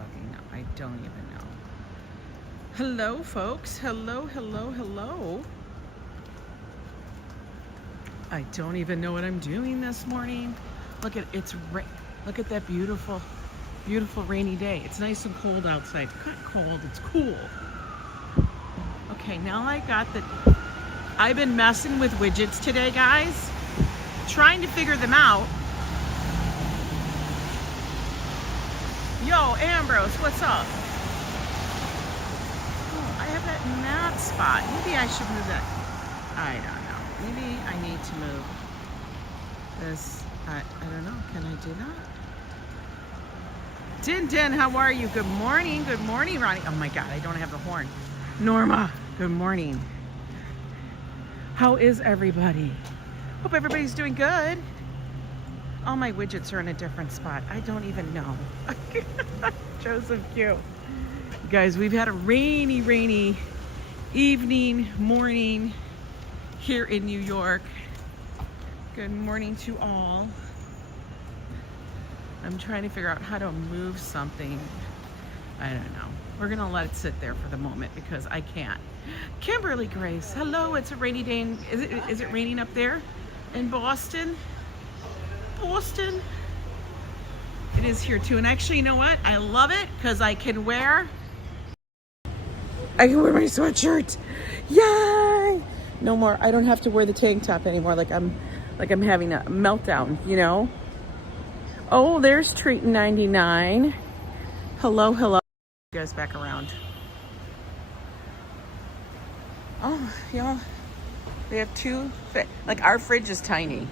fucking know. I don't even know. Hello, folks. Hello, hello, hello. I don't even know what I'm doing this morning. Look at look at that beautiful, beautiful rainy day. It's nice and cold outside. Not cold, it's cool. Okay, now I've been messing with widgets today, guys. Trying to figure them out. Yo, Ambrose, what's up? Oh, I have that mat spot. Maybe I should move that. I don't know. Maybe I need to move this. I don't know. Can I do that? Din Din, how are you? Good morning. Good morning, Ronnie. Oh my God, I don't have the horn. Norma, good morning. How is everybody? Hope everybody's doing good. All my widgets are in a different spot. I don't even know. Joseph Q. Guys, we've had a rainy evening, morning here in New York. Good morning to all. I'm trying to figure out how to move something. I don't know. We're gonna let it sit there for the moment because I can't. Kimberly Grace, hello. It's a rainy day. Is it raining up there in Boston? Boston. It is here too. And actually, you know what? I love it because I can wear my sweatshirt. Yay! No more. I don't have to wear the tank top anymore. Like I'm having a meltdown, you know? Oh, there's Treat 99. Hello, hello. You guys back around. Oh, y'all. They have two, like our fridge is tiny.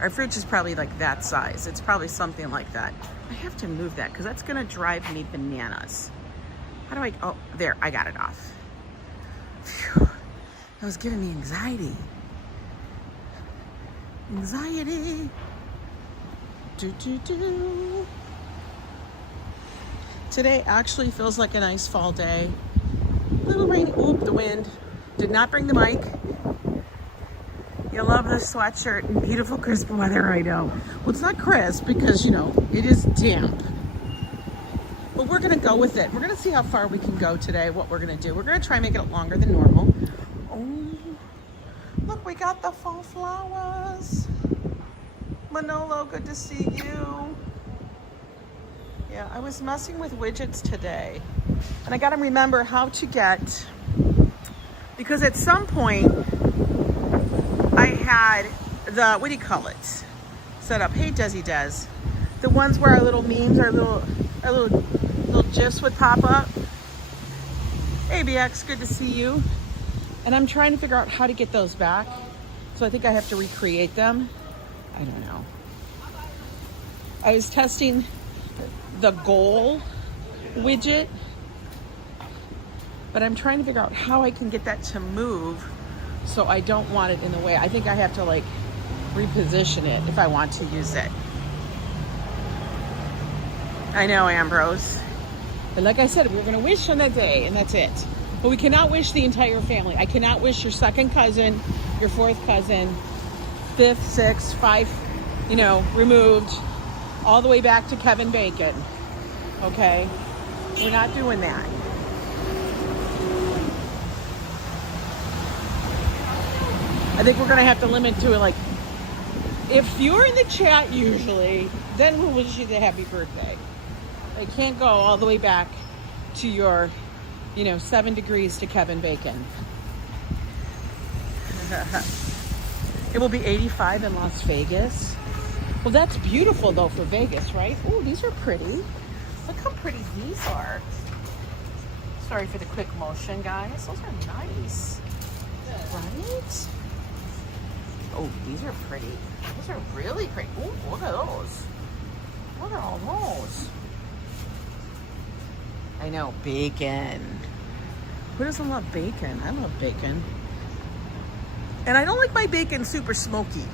Our fridge is probably like that size. It's probably something like that. I have to move that because that's gonna drive me bananas. How do I, oh, there, I got it off. Phew. That was giving me anxiety. Anxiety. Do. Today actually feels like a nice fall day. Little rainy, oop, the wind. Did not bring the mic. You love the sweatshirt and beautiful crisp weather, I know. Well, it's not crisp because, you know, it is damp. But we're gonna go with it. We're gonna see how far we can go today, what we're gonna do. We're gonna try and make it longer than normal. Oh, look, we got the fall flowers. Manolo, good to see you. Yeah, I was messing with widgets today. And I gotta remember how to get, because at some point, I had the, what do you call it, set up. Hey, Desi Des. The ones where our little memes, our little GIFs would pop up. Hey, BX, good to see you. And I'm trying to figure out how to get those back. So I think I have to recreate them. I don't know. I was testing the goal widget, but I'm trying to figure out how I can get that to move so I don't want it in the way. I think I have to like reposition it if I want to use it. I know, Ambrose. But like I said, we're gonna wish on that day and that's it. But we cannot wish the entire family. I cannot wish your second cousin, your fourth cousin, fifth, sixth, five, you know, removed, all the way back to Kevin Bacon. Okay? We're not doing that. I think we're gonna have to limit to it, like, if you're in the chat usually, then we'll wish you the happy birthday. I can't go all the way back to your, you know, 7 degrees to Kevin Bacon. It will be 85 in Las Vegas. Well, that's beautiful though for Vegas, right? Oh, these are pretty. Look how pretty these are. Sorry for the quick motion, guys. Those are nice, right? Oh, these are pretty. Those are really pretty. Oh, look at those. Look at all those. I know, bacon. Who doesn't love bacon? I love bacon. And I don't like my bacon super smoky.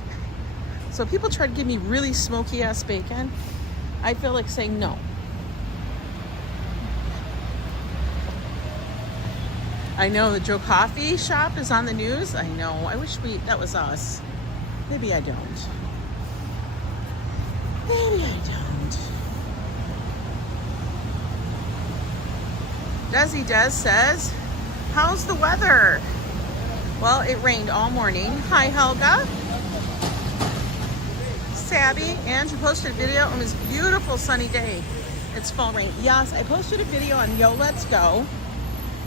So if people try to give me really smoky ass bacon, I feel like saying no. I know the Joe Coffee shop is on the news. I know. I wish that was us. Maybe I don't. Maybe I don't. Desi Des says, how's the weather? Well, it rained all morning. Hi, Helga. Sabby, and you posted a video. It was a beautiful sunny day. It's fall rain. Yes, I posted a video on Yo Let's Go,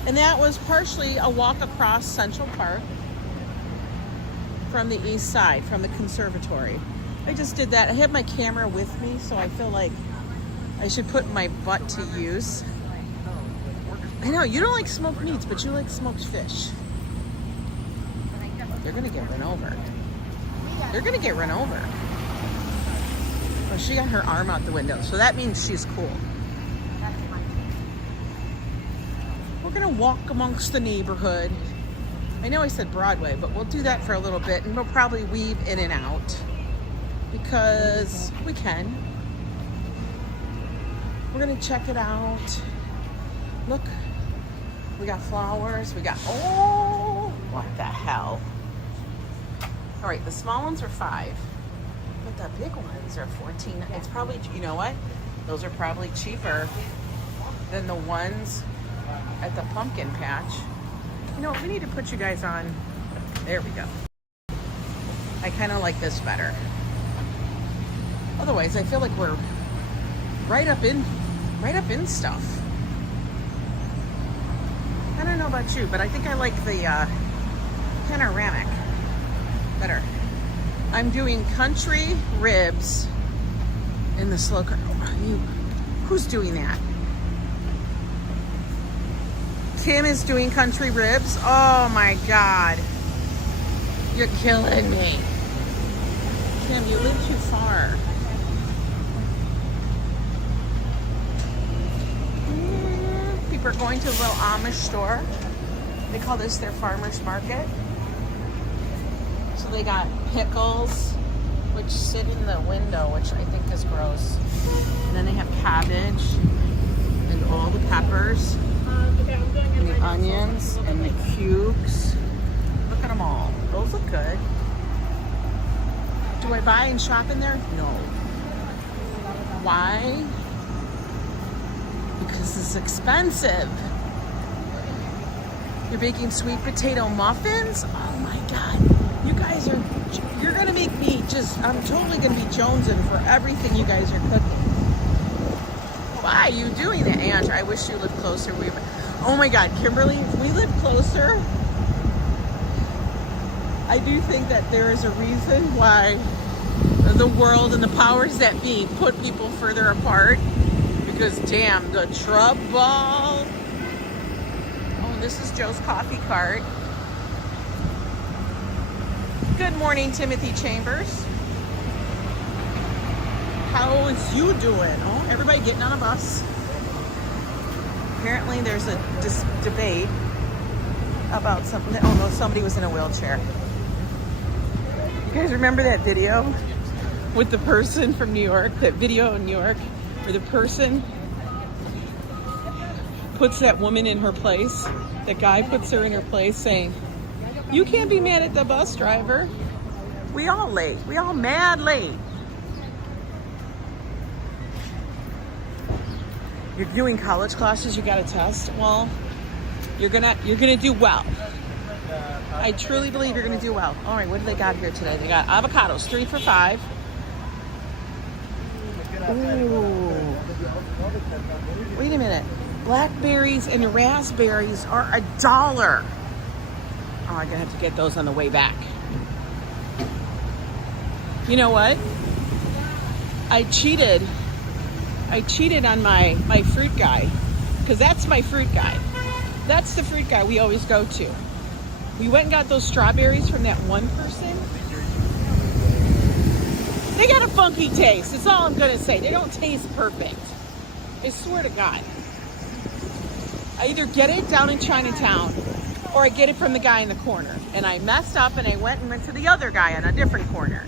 and that was partially a walk across Central Park from the east side, from the conservatory. I just did that. I have my camera with me, so I feel like I should put my butt to use. I know, you don't like smoked meats, but you like smoked fish. They're gonna get run over. They're gonna get run over. Oh, she got her arm out the window, so that means she's cool. We're gonna walk amongst the neighborhood. I know I said Broadway, but we'll do that for a little bit, and we'll probably weave in and out because we can. We're gonna check it out. Look, we got flowers, we got, oh, what the hell? All right, the small ones are $5, but the big ones are $14. It's probably, you know what? Those are probably cheaper than the ones at the pumpkin patch. You know what, we need to put you guys on, there we go. I kind of like this better. Otherwise, I feel like we're right up in stuff. I don't know about you, but I think I like the panoramic better. I'm doing country ribs in the slow car. Who's doing that? Kim is doing country ribs. Oh my God. You're killing me. Kim, you live too far. People are going to a little Amish store. They call this their farmer's market. So they got pickles, which sit in the window, which I think is gross. And then they have cabbage and all the peppers and the onions and the cubes. Look at them all. Those look good. Do I buy and shop in there? No. Why? Because it's expensive. You're baking sweet potato muffins? Oh my God. You guys are, you're gonna make me just, I'm totally gonna be jonesing for everything you guys are cooking. Why are you doing that, Andrew? I wish you lived closer. Oh my God, Kimberly, if we lived closer, I do think that there is a reason why the world and the powers that be put people further apart. Because damn, the trouble. Oh, this is Joe's coffee cart. Good morning, Timothy Chambers. How is you doing? Oh, everybody getting on a bus. Apparently there's a debate about something. Oh no, somebody was in a wheelchair. You guys remember that video with the person from New York, that video in New York, where the person puts that woman in her place, the guy puts her in her place saying, you can't be mad at the bus driver. We all late. We all mad late. You're doing college classes, you got a test. Well, you're gonna do well. I truly believe you're gonna do well. All right, what do they got here today? They got avocados, 3 for $5. Ooh. Wait a minute. Blackberries and raspberries are $1. Oh, I'm gonna have to get those on the way back. You know what? I cheated on my fruit guy, because that's my fruit guy. That's the fruit guy we always go to. We went and got those strawberries from that one person. They got a funky taste. That's all I'm gonna say. They don't taste perfect. I swear to God. I either get it down in Chinatown or I get it from the guy in the corner. And I messed up and I went to the other guy on a different corner.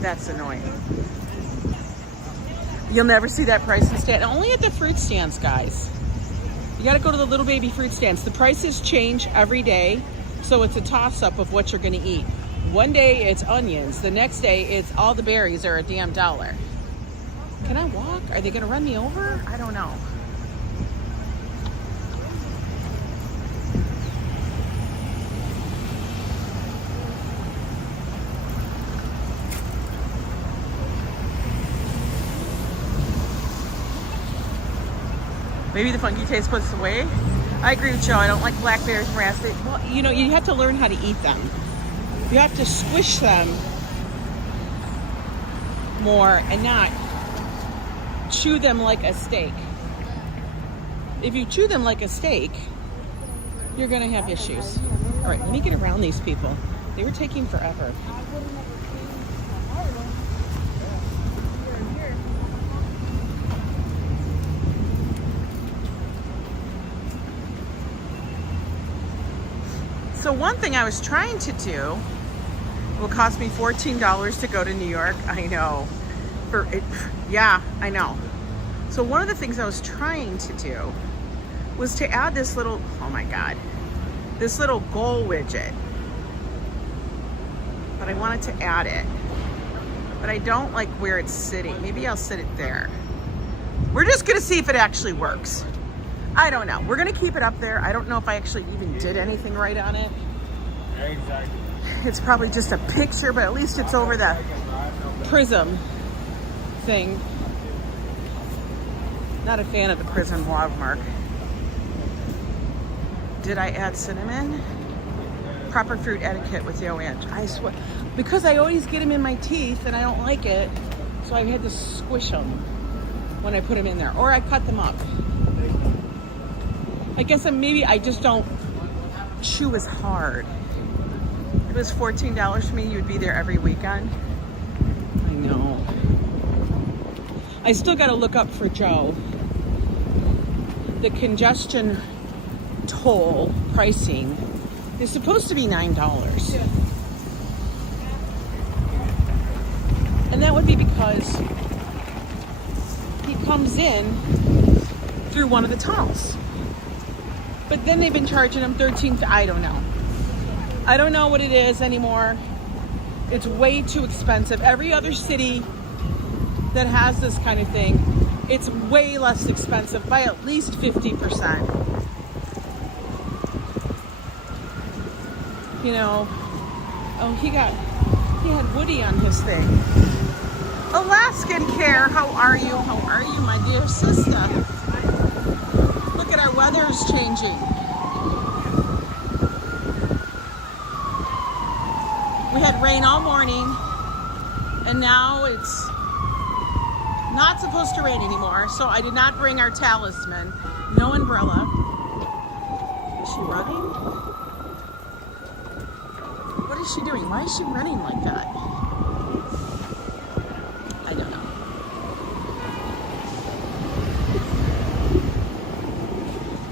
That's annoying. You'll never see that price in stand. Only at the fruit stands, guys. You gotta go to the little baby fruit stands. The prices change every day, so it's a toss-up of what you're gonna eat. One day it's onions, the next day it's all the berries are $1 damn. Can I walk? Are they gonna run me over? I don't know. Maybe the funky taste puts away. I agree with Joe. I don't like blackberries and raspberries. Well, you know, you have to learn how to eat them. You have to squish them more and not chew them like a steak. If you chew them like a steak, you're gonna have issues. All right, let me get around these people. They were taking forever. So one thing I was trying to do will cost me $14 to go to New York. I know. Yeah, I know. So one of the things I was trying to do was to add this little, oh my God, this little goal widget. But I wanted to add it. But I don't like where it's sitting. Maybe I'll sit it there. We're just gonna see if it actually works. I don't know. We're gonna keep it up there. I don't know if I actually even did anything right on it. Exactly. It's probably just a picture, but at least it's over the prism thing. Not a fan of the prism watermark. Did I add cinnamon? Proper fruit etiquette with Yo Ang. I swear, because I always get them in my teeth and I don't like it, so I had to squish them when I put them in there, or I cut them up. I guess maybe I just don't chew as hard. If it was $14 for me, you'd be there every weekend. I know. I still got to look up for Joe the congestion toll pricing is supposed to be $9. Yeah. And that would be because he comes in through one of the tunnels. But then they've been charging him $13. I don't know. I don't know what it is anymore. It's way too expensive. Every other city that has this kind of thing, it's way less expensive by at least 50%. You know, oh, he had Woody on his thing. Alaskan Care, how are you? How are you, my dear sister? Look at our weather's changing. We had rain all morning, and now it's not supposed to rain anymore, so I did not bring our talisman. No umbrella. Is she running? What is she doing? Why is she running like that? I don't know.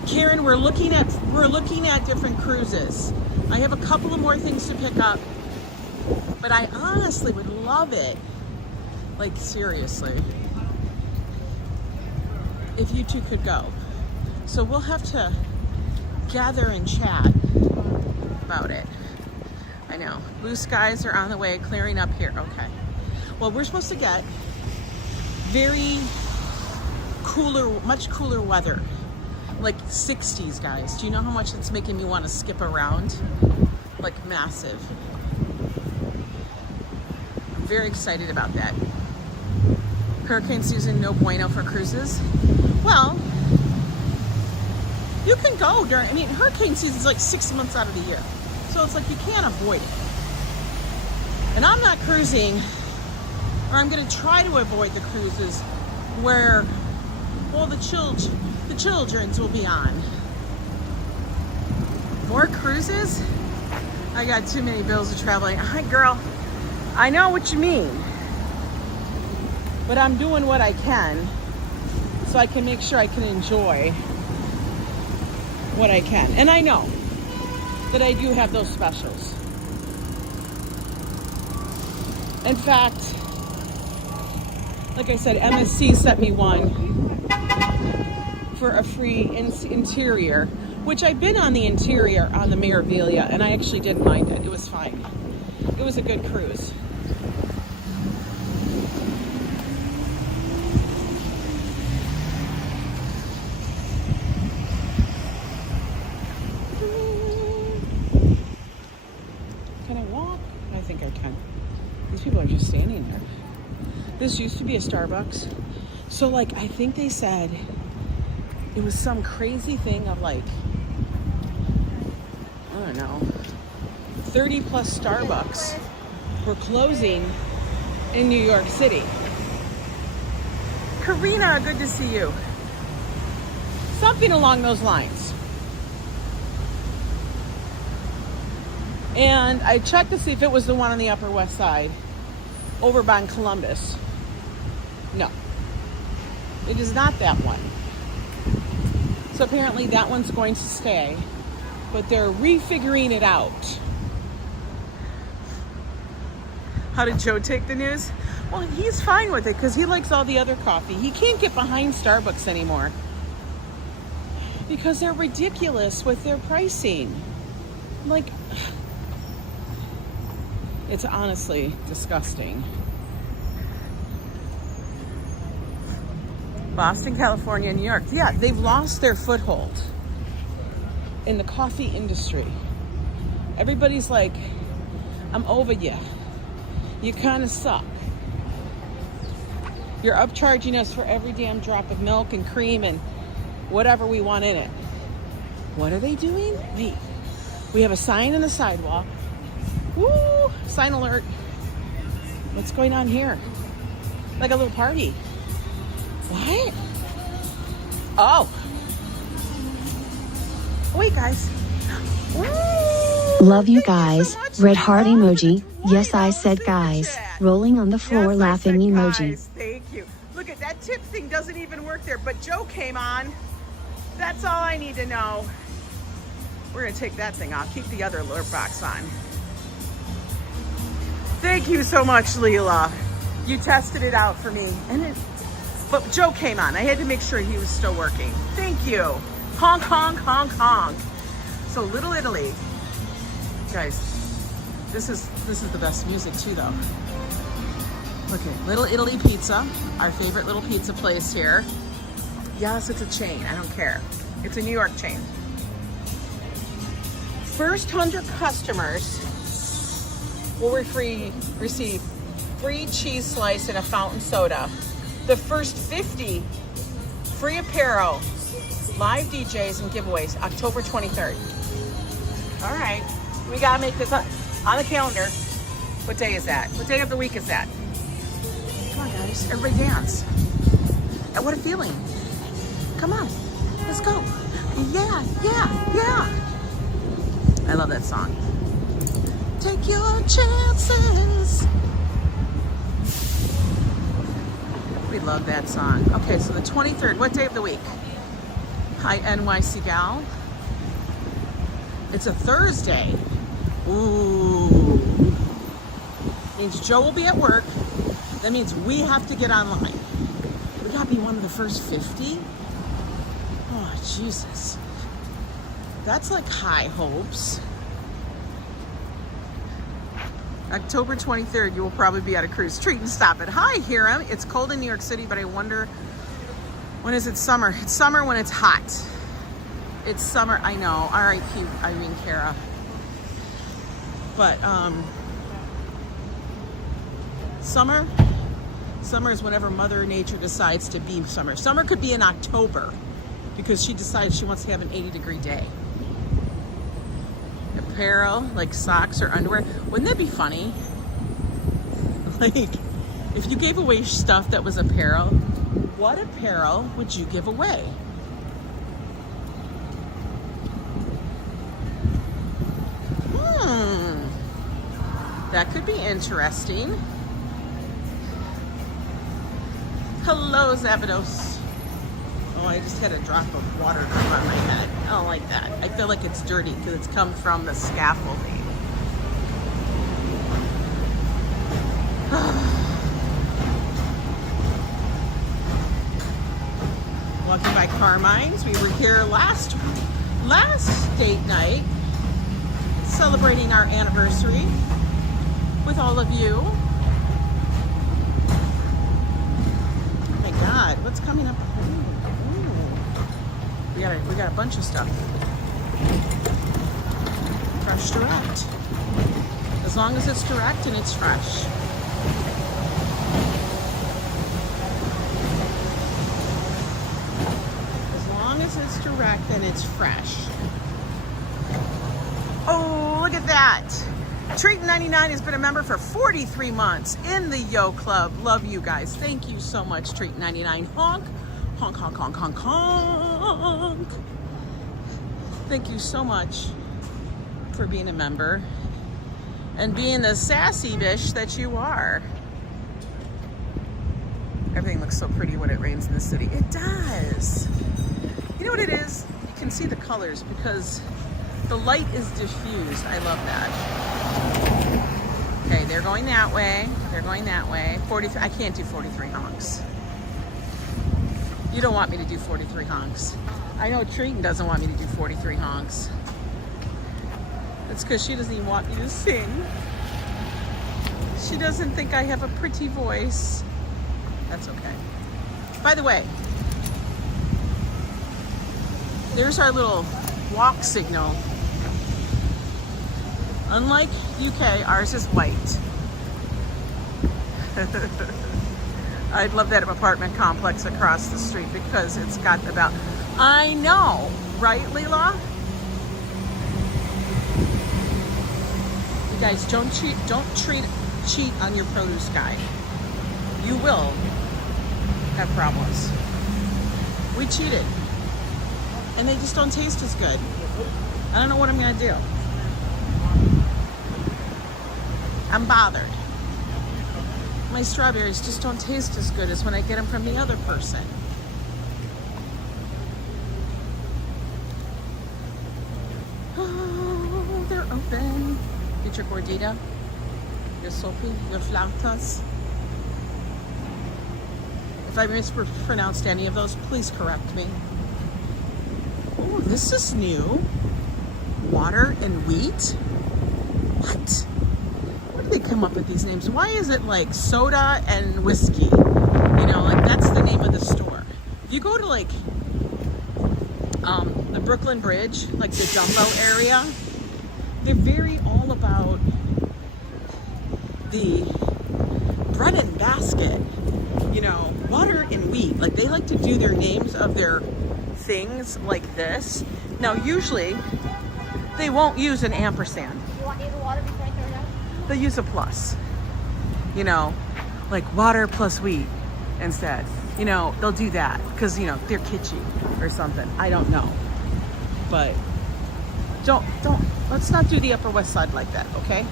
Karen, we're looking at different cruises. I have a couple of more things to pick up, but I honestly would love it. Like, seriously. If you two could go. So we'll have to gather and chat about it. I know. Blue skies are on the way, clearing up here. Okay. Well, we're supposed to get very cooler, much cooler weather. Like 60s, guys. Do you know how much it's making me want to skip around? Like massive. I'm very excited about that. Hurricane season, no bueno for cruises. Well, you can go during, I mean, hurricane season is like 6 months out of the year. So it's like you can't avoid it. And I'm not cruising, or I'm going to try to avoid the cruises where, well, the children's will be on. More cruises? I got too many bills of traveling. Hi, girl. I know what you mean. But I'm doing what I can so I can make sure I can enjoy what I can. And I know that I do have those specials. In fact, like I said, MSC sent me one for a free interior, which I've been on the interior on the Meraviglia, and I actually didn't mind it. It was fine. It was a good cruise. This used to be a Starbucks. So like, I think they said it was some crazy thing of like, I don't know, 30 plus Starbucks were closing in New York City. Karina, good to see you. Something along those lines. And I checked to see if it was the one on the Upper West Side over by Columbus. No, it is not that one. So apparently that one's going to stay, but they're refiguring it out. How did Joe take the news? Well, he's fine with it because he likes all the other coffee. He can't get behind Starbucks anymore because they're ridiculous with their pricing. Like, it's honestly disgusting. Boston, California, New York. Yeah, they've lost their foothold in the coffee industry. Everybody's like, I'm over you. You kind of suck. You're upcharging us for every damn drop of milk and cream and whatever we want in it. What are they doing? Wait, we have a sign on the sidewalk. Woo! Sign alert. What's going on here? Like a little party. What? Oh. Wait, guys. Ooh, love you guys. So red heart emoji. Yes, I said guys. Rolling on the floor, yes, laughing emoji. Guys. Thank you. Look at that tip thing doesn't even work there, but Joe came on. That's all I need to know. We're gonna take that thing off. Keep the other alert box on. Thank you so much, Lila. You tested it out for me. But Joe came on. I had to make sure he was still working. Thank you. Honk, honk, honk, honk. So Little Italy. Guys, this is the best music too though. Okay, Little Italy Pizza, our favorite little pizza place here. Yes, it's a chain, I don't care. It's a New York chain. First 100 customers will receive free cheese slice and a fountain soda. The first 50, free apparel, live DJs and giveaways, October 23rd. All right, we gotta make this on the calendar. What day is that? What day of the week is that? Come on, guys, everybody dance. And what a feeling. Come on, let's go. Yeah, yeah, yeah. I love that song. Take your chances. We love that song. Okay, so the 23rd, what day of the week? Hi, NYC gal. It's a Thursday. Ooh. Means Joe will be at work. That means we have to get online. We gotta be one of the first 50? Oh, Jesus. That's like high hopes. October 23rd, you will probably be at a cruise. Treat and stop it. Hi, Hiram. It's cold in New York City, but I wonder, when is it summer? It's summer when it's hot. It's summer, I know. R.I.P. Irene Cara. But, summer is whenever Mother Nature decides to be summer. Summer could be in October because she decides she wants to have an 80-degree day. Apparel, like socks or underwear. Wouldn't that be funny? Like, if you gave away stuff that was apparel, what apparel would you give away? That could be interesting. Hello, Szabados. Oh, I just had a drop of water come on my head. I don't like that. I feel like it's dirty because it's come from the scaffolding. Walking by Carmine's. We were here last date night, celebrating our anniversary with all of you. Oh my God, what's coming up? We got a bunch of stuff. Fresh direct. As long as it's direct and it's fresh. it's direct and it's fresh. Oh, look at that. Treat99 has been a member for 43 months in the Yo Club. Love you guys. Thank you so much, Treat99. Honk, honk, honk, honk, honk, honk. Thank you so much for being a member and being the sassy bitch that you are. Everything looks so pretty when it rains in the city. It does. You know what it is? You can see the colors because the light is diffused. I love that. Okay, they're going that way. They're going that way. 43. I can't do 43 honks. You don't want me to do 43 honks. I know Treaton doesn't want me to do 43 honks. That's because she doesn't even want me to sing. She doesn't think I have a pretty voice. That's okay. By the way, there's our little walk signal. Unlike UK, ours is white. I'd love that apartment complex across the street because it's got about... I know, right, Lila? You guys, don't cheat on your produce guy. You will have problems. We cheated. And they just don't taste as good. I don't know what I'm gonna do. I'm bothered. My strawberries just don't taste as good as when I get them from the other person. Oh, they're open. Get your gordita, your soapy, your flautas. If I mispronounced any of those, please correct me. Oh, this is new. Water and wheat? What? Where do they come up with these names? Why is it like soda and whiskey? You know, like that's the name of the store. If you go to like the Brooklyn Bridge, like the Dumbo area, they're very all about the bread and basket. You know, water and wheat. Like they like to do their names of their things like this. Now, usually they won't use an ampersand. You want the water before I throw it out? They'll use a plus. You know, like water plus wheat instead. You know, they'll do that because, you know, they're kitschy or something. I don't know. But let's not do the Upper West Side like that, okay?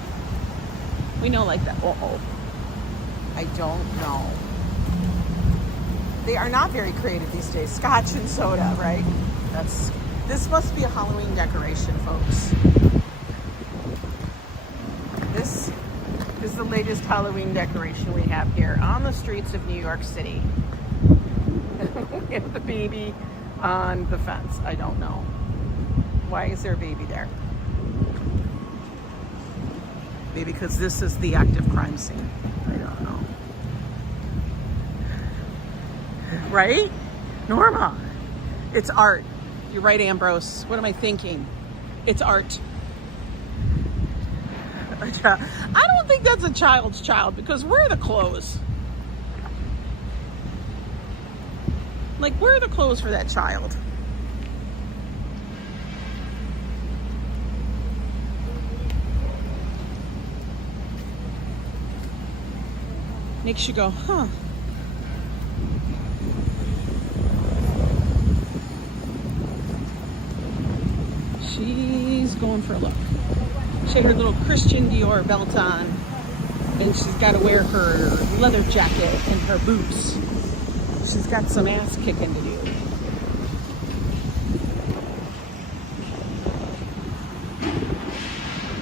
We know like that. Uh-oh. I don't know. They are not very creative these days. Scotch and soda, right? This must be a Halloween decoration, folks. This is the latest Halloween decoration we have here on the streets of New York City. We have the baby on the fence. I don't know. Why is there a baby there? Maybe because this is the active crime scene. I don't know. Right? Norma. It's art. You're right, Ambrose. What am I thinking? It's art. I don't think that's a child's child because where are the clothes? Like, where are the clothes for that child? Makes you go, huh? She's going for a look. She had her little Christian Dior belt on, and she's got to wear her leather jacket and her boots. She's got some ass kicking to do.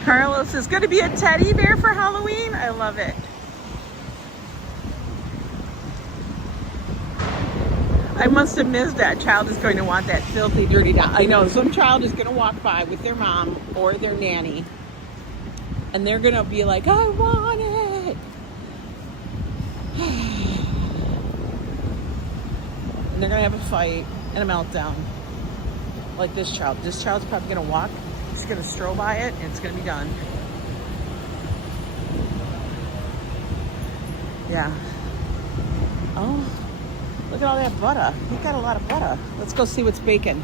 Carlos is going to be a teddy bear for Halloween. I love it. I must have missed that child is going to want that filthy, dirty doll. I know some child is going to walk by with their mom or their nanny, and they're going to be like, I want it. And they're going to have a fight and a meltdown. Like this child. This child's probably going to walk. She's going to stroll by it, and it's going to be done. Yeah. Oh. Look at all that butter. He got a lot of butter. Let's go see what's baking.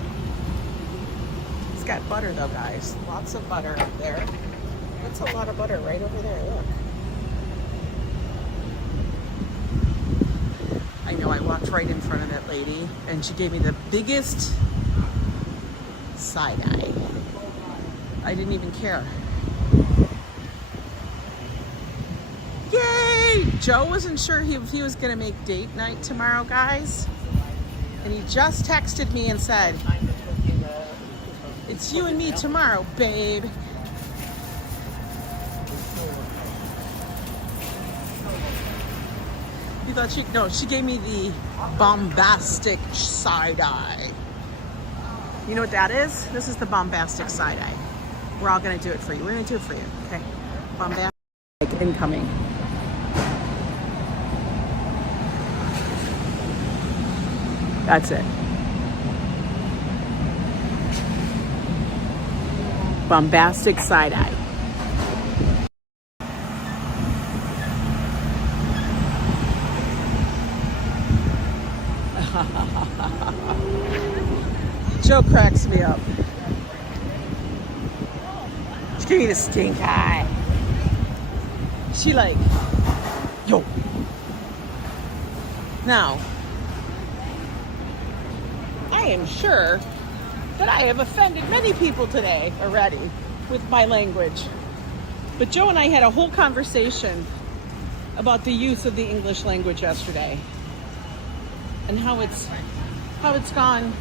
He's got butter though, guys. Lots of butter up there. That's a lot of butter right over there. Look. I know I walked right in front of that lady and she gave me the biggest side eye. I didn't even care. Yay! Joe wasn't sure if he was gonna make date night tomorrow, guys. And he just texted me and said, "It's you and me tomorrow, babe." You thought she gave me the bombastic side eye. You know what that is? This is the bombastic side eye. We're all gonna do it for you. We're gonna do it for you, okay? Bombastic incoming. That's it. Bombastic side eye. Joe cracks me up. She gave me the stink eye. She like, yo. Now, I am sure that I have offended many people today already with my language. But Joe and I had a whole conversation about the use of the English language yesterday and how it's gone,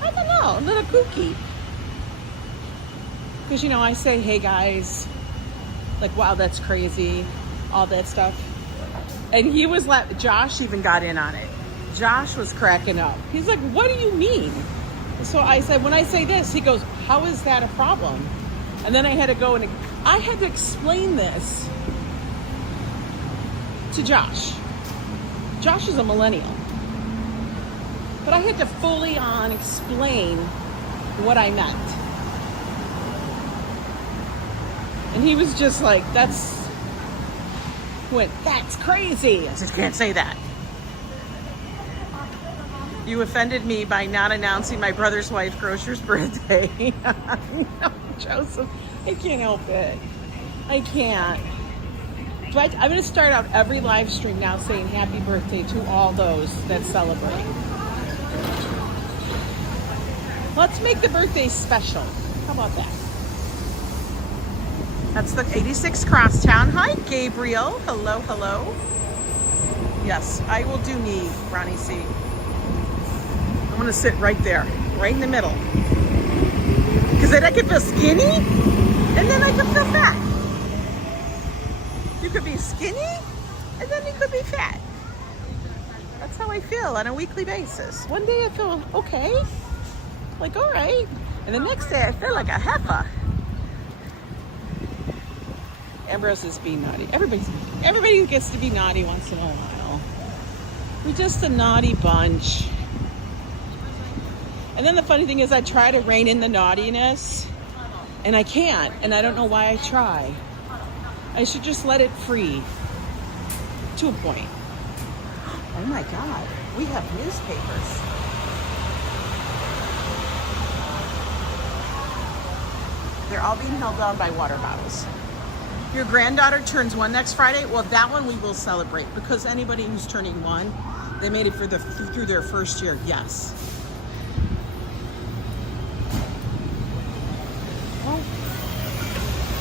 I don't know, a little kooky. Because, you know, I say, hey guys, like, wow, that's crazy, all that stuff. And he was like, Josh even got in on it. Josh was cracking up. He's like, what do you mean? So I said, when I say this, he goes, how is that a problem? And then I had to go and I had to explain this to Josh. Josh is a millennial. But I had to fully on explain what I meant. And he was just like, that's crazy. I just can't say that. You offended me by not announcing my brother's wife Grocer's birthday. No, Joseph, I can't help it. I can't. But I'm going to start out every live stream now saying happy birthday to all those that celebrate. Let's make the birthday special. How about that? That's the 86 Crosstown. Hi, Gabriel. Hello, hello. Yes, I will do me, Ronnie C. I'm going to sit right there, right in the middle. Because then I can feel skinny, and then I can feel fat. You could be skinny, and then you could be fat. That's how I feel on a weekly basis. One day I feel okay, like all right. And the next day I feel like a heifer. Ambrose is being naughty. Everybody gets to be naughty once in a while. We're just a naughty bunch. And then the funny thing is I try to rein in the naughtiness and I can't, and I don't know why I try. I should just let it free to a point. Oh my God, we have newspapers. They're all being held down by water bottles. Your granddaughter turns 1 next Friday. Well, that one we will celebrate because anybody who's turning 1, they made it through their first year. Yes. Well,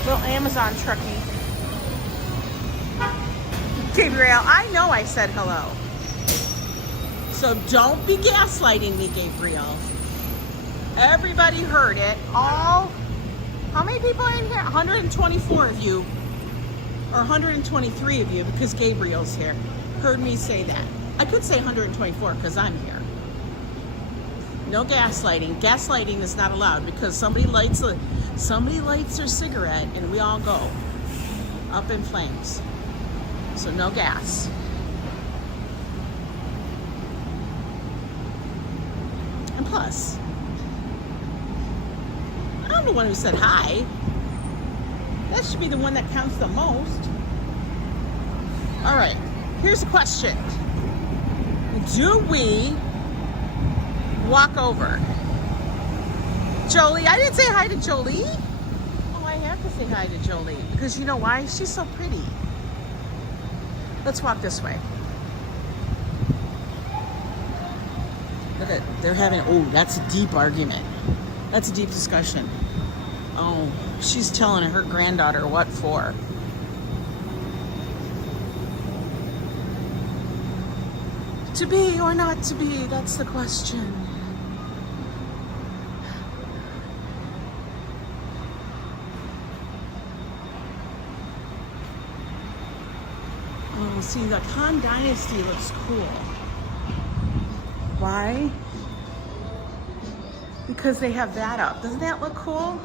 little Amazon truckie. Gabriel, I know I said hello. So don't be gaslighting me, Gabriel. Everybody heard it. How many people are in here? 124 of you, or 123 of you, because Gabriel's here, heard me say that. I could say 124 because I'm here. No gaslighting. Gaslighting is not allowed because somebody lights their cigarette and we all go up in flames. So no gas. And plus, I'm the one who said hi. That should be the one that counts the most. All right, here's a question. do we walk over? Jolie, I didn't say hi to Jolie. Oh, I have to say hi to Jolie because you know why? She's so pretty. Let's walk this way. Look at, they're having, oh, that's a deep argument. That's a deep discussion. Oh, she's telling her granddaughter what for. To be or not to be, that's the question. Oh, see, the Han Dynasty looks cool. Why? Because they have that up. Doesn't that look cool?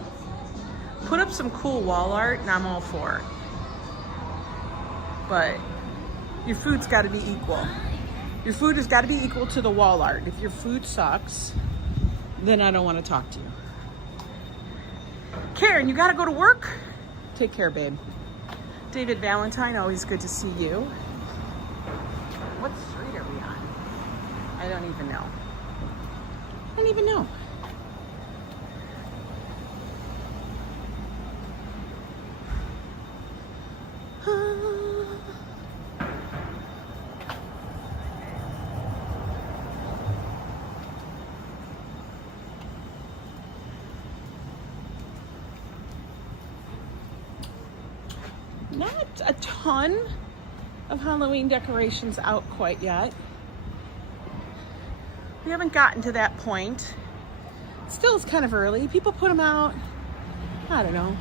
Put up some cool wall art and I'm all for it. But your food's got to be equal. Your food has got to be equal to the wall art. If your food sucks, then I don't want to talk to you. Karen, you got to go to work? Take care, babe. David Valentine, always good to see you. What street are we on? I don't even know. I don't even know. Not a ton of Halloween decorations out quite yet. We haven't gotten to that point. Still, it's kind of early. People put them out, I don't know,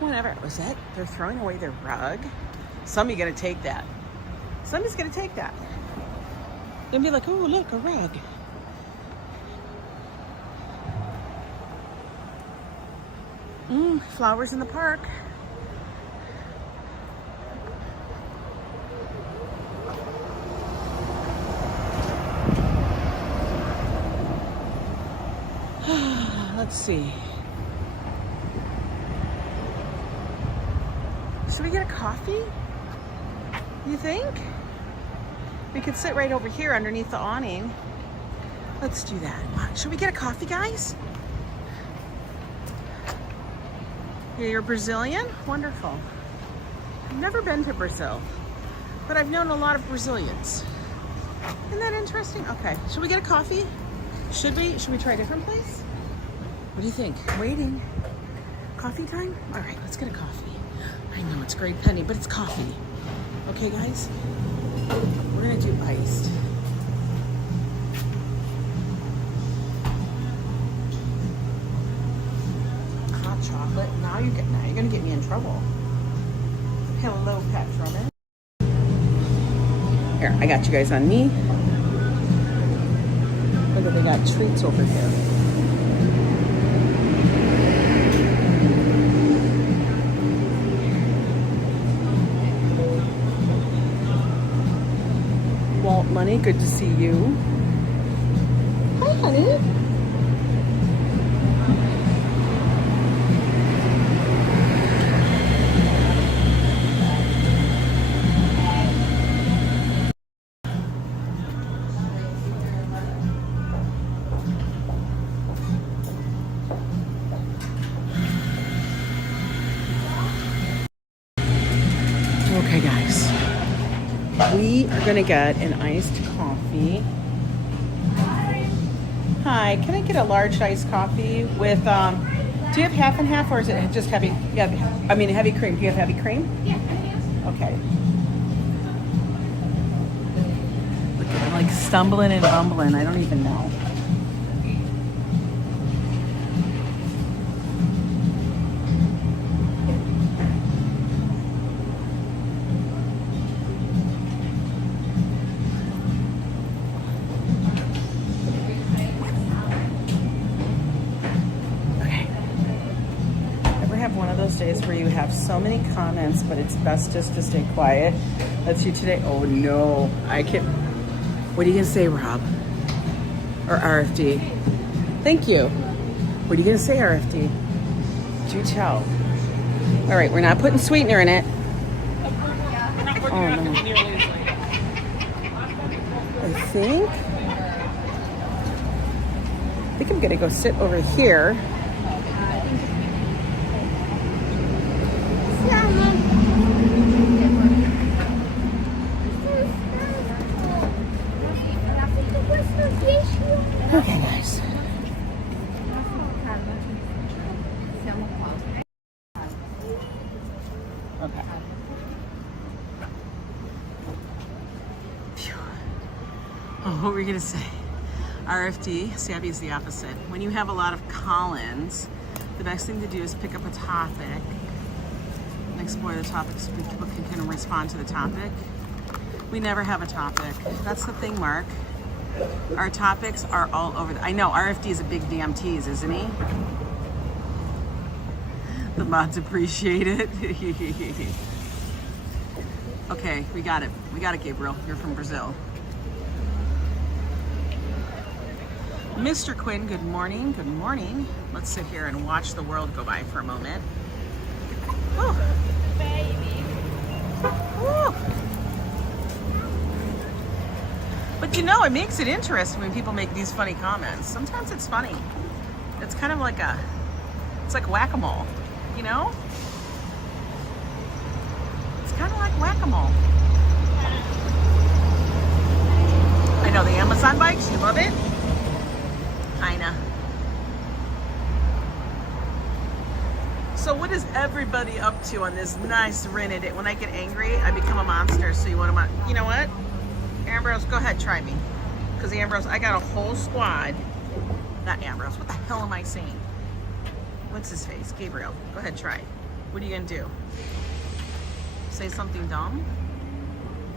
whenever. Was that, they're throwing away their rug? Somebody's gonna take that. Somebody's gonna take that. They'll be like, oh, look, a rug. Flowers in the park. Let's see. Should we get a coffee? You think? We could sit right over here underneath the awning. Let's do that. Should we get a coffee, guys? Yeah, you're Brazilian? Wonderful. I've never been to Brazil, but I've known a lot of Brazilians. Isn't that interesting? Okay, should we get a coffee? Should we? Should we try a different place? What do you think? Waiting. Coffee time? All right, let's get a coffee. I know it's Great Penny, but it's coffee. Okay, guys? We're gonna do iced. Hot chocolate. Now you're gonna get me in trouble. Hello, Petroman. Here, I got you guys on me. Look at, they got treats over here. Walt Money, good to see you. Hi, honey. Okay, guys. We are gonna get an iced coffee. Hi, can I get a large iced coffee with, do you have half and half or is it just heavy? Yeah, I mean heavy cream. Do you have heavy cream? Yeah. Okay. Look at, I'm like stumbling and bumbling. I don't even know. Days where you have so many comments, but it's best just to stay quiet. That's you today. Oh no, I can't. What are you gonna say, Rob? Or RFD? Thank you. What are you gonna say, RFD? Do tell. All right, we're not putting sweetener in it. Oh no. I think I'm gonna go sit over here. Okay, guys. Okay. Phew. Oh, what were we gonna say? RFD, Savvy is the opposite. When you have a lot of call-ins, the best thing to do is pick up a topic and explore the topic so people can respond to the topic. We never have a topic. That's the thing, Mark. Our topics are all over. I know, RFD is a big damn tease, isn't he? The mods appreciate it. Okay, we got it. We got it, Gabriel. You're from Brazil. Mr. Quinn, good morning. Good morning. Let's sit here and watch the world go by for a moment. Oh. Baby. Oh. But you know, it makes it interesting when people make these funny comments. Sometimes it's funny. It's kind of like it's like whack-a-mole, you know? It's kind of like whack-a-mole. I know, the Amazon bikes, you love it? Kinda. So what is everybody up to on this nice rainy day? When I get angry, I become a monster. So you know what? Ambrose, go ahead, try me. Because Ambrose, I got a whole squad. Not Ambrose, what the hell am I saying? What's his face? Gabriel, go ahead, try. What are you gonna do? Say something dumb?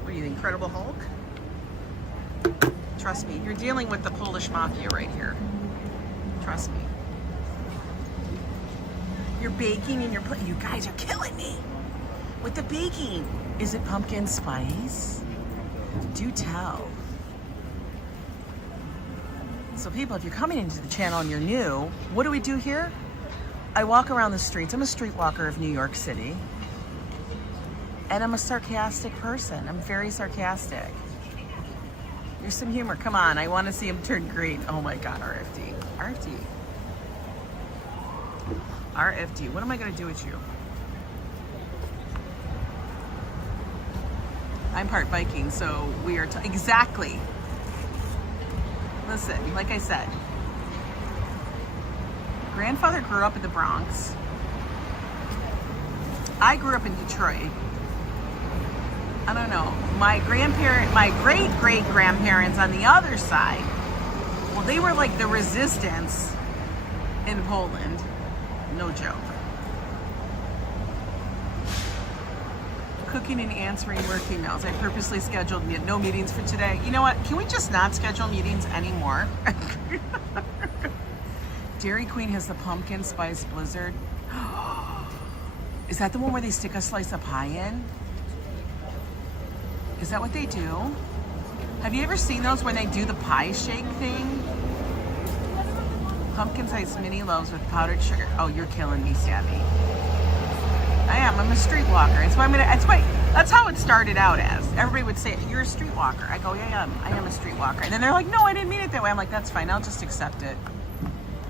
What are you, the Incredible Hulk? Trust me, you're dealing with the Polish Mafia right here. Trust me. You're baking and you guys are killing me with the baking. Is it pumpkin spice? Do tell. So people, if you're coming into the channel and you're new, what do we do here? I walk around the streets. I'm a streetwalker of New York City. And I'm a sarcastic person. I'm very sarcastic. There's some humor. Come on, I want to see him turn green. Oh my God, RFD. RFD, what am I going to do with you? I'm part Viking, so we are exactly. Listen, like I said, grandfather grew up in the Bronx. I grew up in Detroit. I don't know. My great-great-grandparents on the other side, well, they were like the resistance in Poland. No joke. Cooking and answering work emails. I purposely scheduled no meetings for today. You know what? Can we just not schedule meetings anymore? Dairy Queen has the pumpkin spice blizzard. Is that the one where they stick a slice of pie in? Is that what they do? Have you ever seen those when they do the pie shake thing? Pumpkin spice mini loaves with powdered sugar. Oh, you're killing me, Savvy. I am. I'm a streetwalker. That's how it started out as. Everybody would say, "You're a streetwalker." I go, "Yeah, I am a streetwalker." And then they're like, "No, I didn't mean it that way." I'm like, "That's fine. I'll just accept it."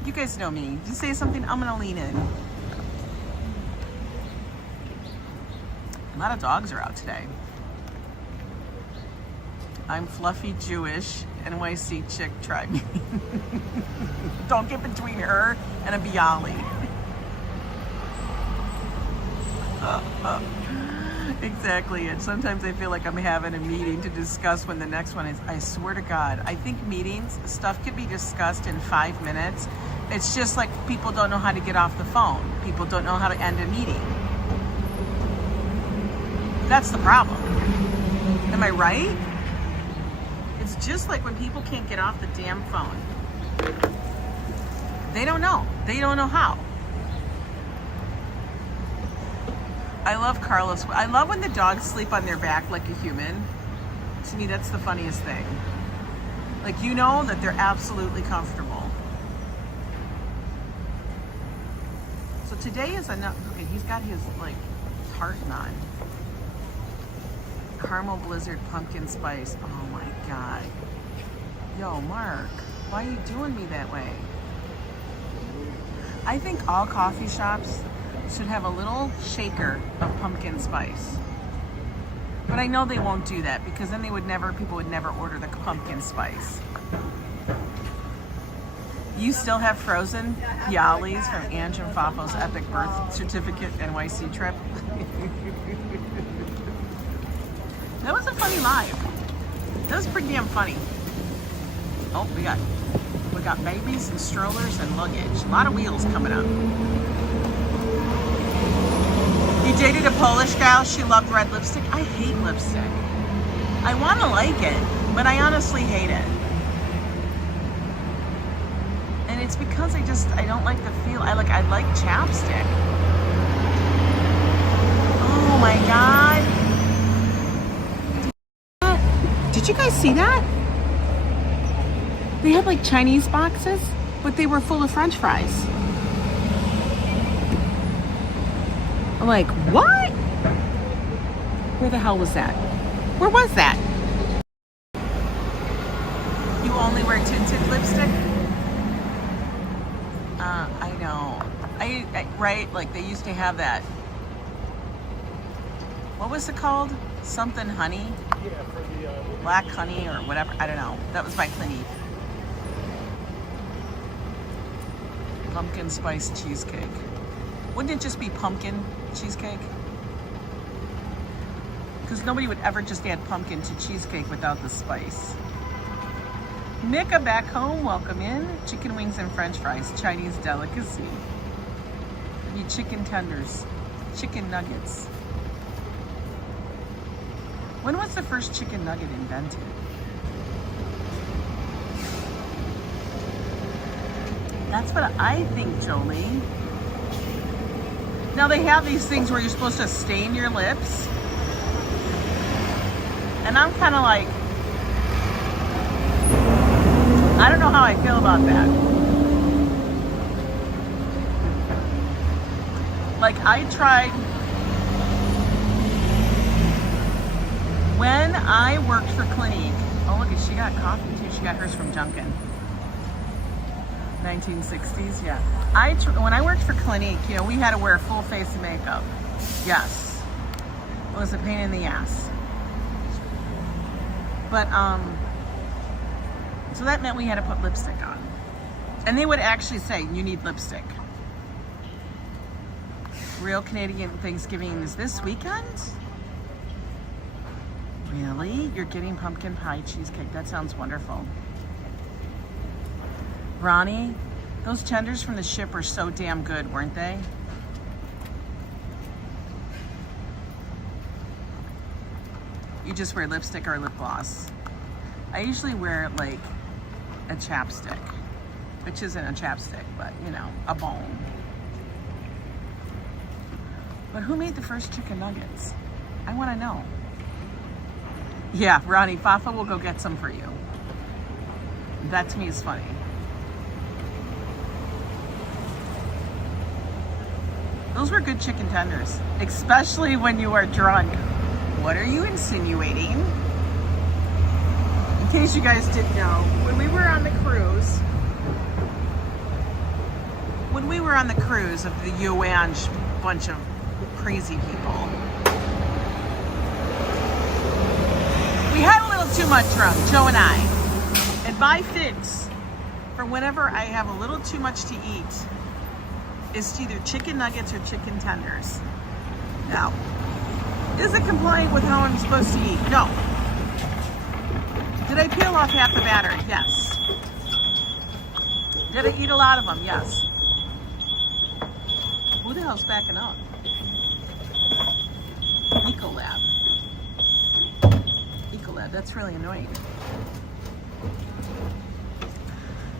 You guys know me. You say something, I'm gonna lean in. A lot of dogs are out today. I'm fluffy Jewish, NYC chick, try me. Don't get between her and a Bialy. Exactly. And sometimes I feel like I'm having a meeting to discuss when the next one is. I swear to God, I think meetings, stuff can be discussed in 5 minutes. It's just like people don't know how to get off the phone. People don't know how to end a meeting. That's the problem. Am I right? It's just like when people can't get off the damn phone. They don't know. They don't know how. I love Carlos. I love when the dogs sleep on their back like a human. To me, that's the funniest thing. Like, you know that they're absolutely comfortable. So today is enough. Okay, he's got his, like, tartan on. Caramel blizzard pumpkin spice. Oh my God. Yo, Mark, why are you doing me that way? I think all coffee shops should have a little shaker of pumpkin spice. But I know they won't do that because then people would never order the pumpkin spice. You still have frozen Yali's from Ange and Fafo's epic birth certificate NYC trip? That was a funny live. That was pretty damn funny. Oh, we got babies and strollers and luggage. A lot of wheels coming up. You dated a Polish gal, she loved red lipstick. I hate lipstick. I want to like it, but I honestly hate it. And it's because I don't like the feel. I like chapstick. Oh my God. Did you guys see that? They had like Chinese boxes, but they were full of French fries. I'm like, what? Where the hell was that? Where was that? You only wear tinted lipstick? I know. Right? Like they used to have that. What was it called? Something honey? Yeah, for the Black honey or whatever. I don't know. That was by Clinique. Pumpkin spice cheesecake. Wouldn't it just be pumpkin cheesecake? Because nobody would ever just add pumpkin to cheesecake without the spice. Mika back home, welcome in. Chicken wings and French fries, Chinese delicacy. You need chicken tenders, chicken nuggets. When was the first chicken nugget invented? That's what I think, Jolie. Now they have these things where you're supposed to stain your lips. And I'm kind of like, I don't know how I feel about that. Like I tried, when I worked for Clinique, oh look, she got coffee too. She got hers from Junkin. 1960s, yeah. When I worked for Clinique, you know, we had to wear full face of makeup. Yes. It was a pain in the ass. But, so that meant we had to put lipstick on. And they would actually say, you need lipstick. Real Canadian Thanksgiving is this weekend? Really? You're getting pumpkin pie cheesecake. That sounds wonderful. Ronnie, those tenders from the ship were so damn good, weren't they? You just wear lipstick or lip gloss. I usually wear like a chapstick, which isn't a chapstick, but you know, a bone. But who made the first chicken nuggets? I want to know. Yeah, Ronnie, Fafa will go get some for you. That to me is funny. Those were good chicken tenders, especially when you are drunk. What are you insinuating? In case you guys didn't know, when we were on the cruise of the Yo Ang bunch of crazy people, we had a little too much rum, Joe and I. And my fix for whenever I have a little too much to eat is either chicken nuggets or chicken tenders. Now, is it compliant with how I'm supposed to eat? No. Did I peel off half the batter? Yes. Did I eat a lot of them? Yes. Who the hell's backing up? Ecolab. Ecolab, that's really annoying.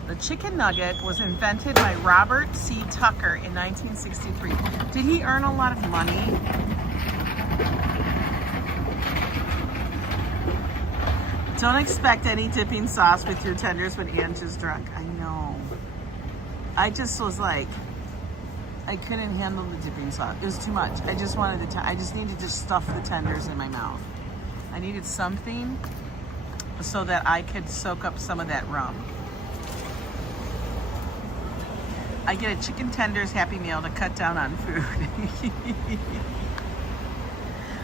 The chicken nugget was invented by Robert C. Tucker in 1963. Did he earn a lot of money? Don't expect any dipping sauce with your tenders when Ange is drunk. I know. I just was like, I couldn't handle the dipping sauce. It was too much. I just wanted I just needed to stuff the tenders in my mouth. I needed something. so that I could soak up some of that rum. I get a chicken tenders Happy Meal to cut down on food.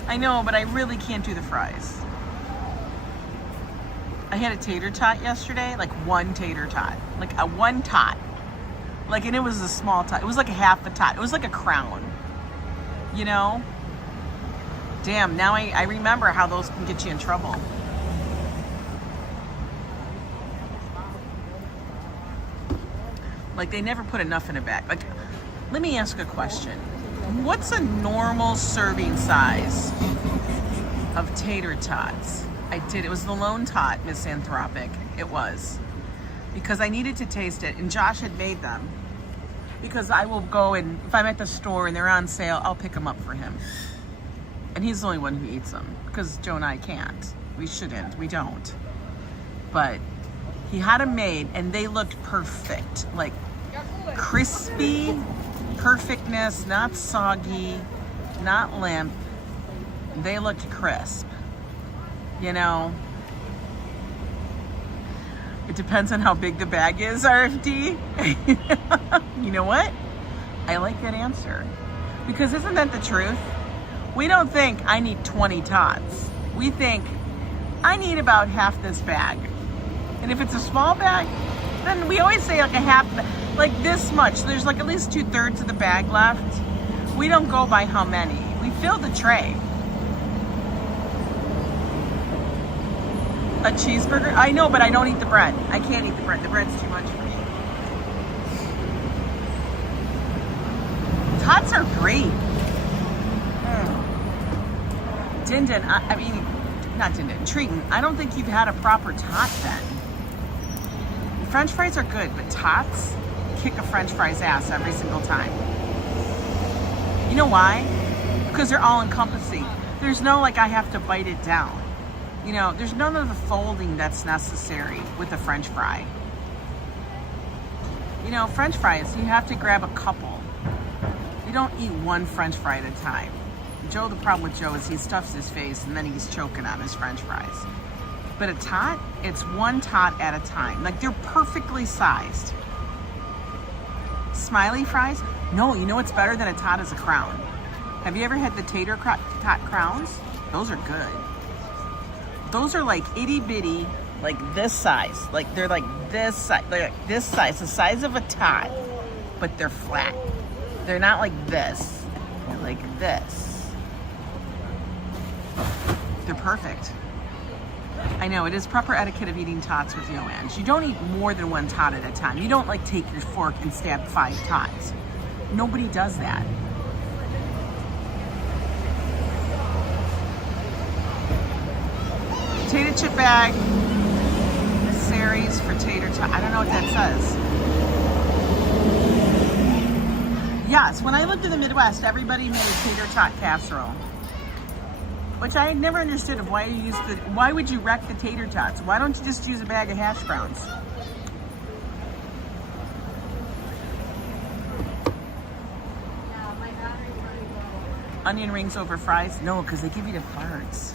I know, but I really can't do the fries. I had a tater tot yesterday, like one tater tot, like a one tot. Like, and it was a small tot. It was like a half a tot. It was like a crown, you know? Damn, now I remember how those can get you in trouble. Like, they never put enough in a bag. Like, let me ask a question. What's a normal serving size of tater tots? It was the lone tot, misanthropic. It was. Because I needed to taste it, and Josh had made them. Because I will go and, if I'm at the store and they're on sale, I'll pick them up for him. And he's the only one who eats them. Because Joe and I can't. We shouldn't. We don't. But he had them made, and they looked perfect. Like, crispy, perfectness, not soggy, not limp. They looked crisp. You know, it depends on how big the bag is, RFD. You know what? I like that answer. Because isn't that the truth? We don't think I need 20 tots. We think I need about half this bag. And if it's a small bag, then we always say like a half, like this much. There's like at least 2/3 of the bag left. We don't go by how many. We fill the tray. A cheeseburger? I know, but I don't eat the bread. I can't eat the bread. The bread's too much for me. Tots are great. Din-din, I mean, not Din-din, Treatin'. I don't think you've had a proper tot then. French fries are good, but tots kick a French fries ass every single time. You know why? Because they're all encompassing. There's no like I have to bite it down. You know, there's none of the folding that's necessary with a French fry. You know, French fries, you have to grab a couple. You don't eat one French fry at a time. Joe, the problem with Joe is he stuffs his face and then he's choking on his French fries. But a tot, it's one tot at a time. Like, they're perfectly sized. Smiley fries? No, you know what's better than a tot is a crown. Have you ever had the tater tot crowns? Those are good. Those are like itty bitty, like this size. Like they're like this size, they're like this size, the size of a tot, but they're flat. They're not like this. They're like this. They're perfect. I know, it is proper etiquette of eating tots with Yo Ang. You don't eat more than one tot at a time. You don't like take your fork and stab 5 tots. Nobody does that. Potato chip bag, series for tater tot. I don't know what that says. Yes, when I lived in the Midwest, everybody made a tater tot casserole, which I had never understood of why you use the. Why would you wreck the tater tots? Why don't you just use a bag of hash browns? Onion rings over fries? No, because they give you the farts.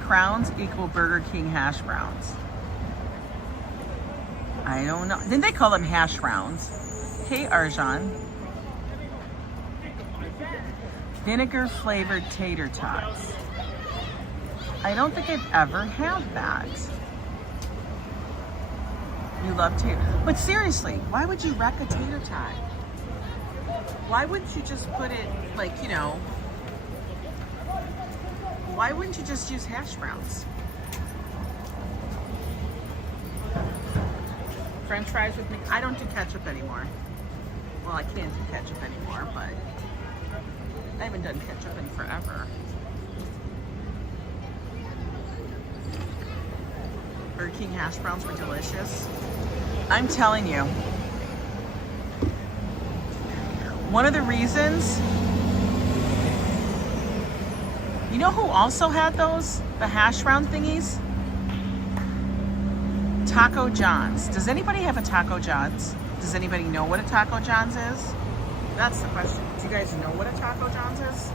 Crowns equal Burger King hash browns. I don't know. Didn't they call them hash browns? Hey, Arjan. Vinegar flavored tater tots. I don't think I've ever had that. You love tater. But seriously, why would you wreck a tater tot? Why wouldn't you just put it, like, you know, why wouldn't you just use hash browns? French fries with me. I don't do ketchup anymore. Well, I can't do ketchup anymore, but I haven't done ketchup in forever. Burger King hash browns were delicious. I'm telling you. One of the reasons, you know who also had those? The hash brown thingies? Taco John's. Does anybody have a Taco John's? Does anybody know what a Taco John's is? That's the question. Do you guys know what a Taco John's is?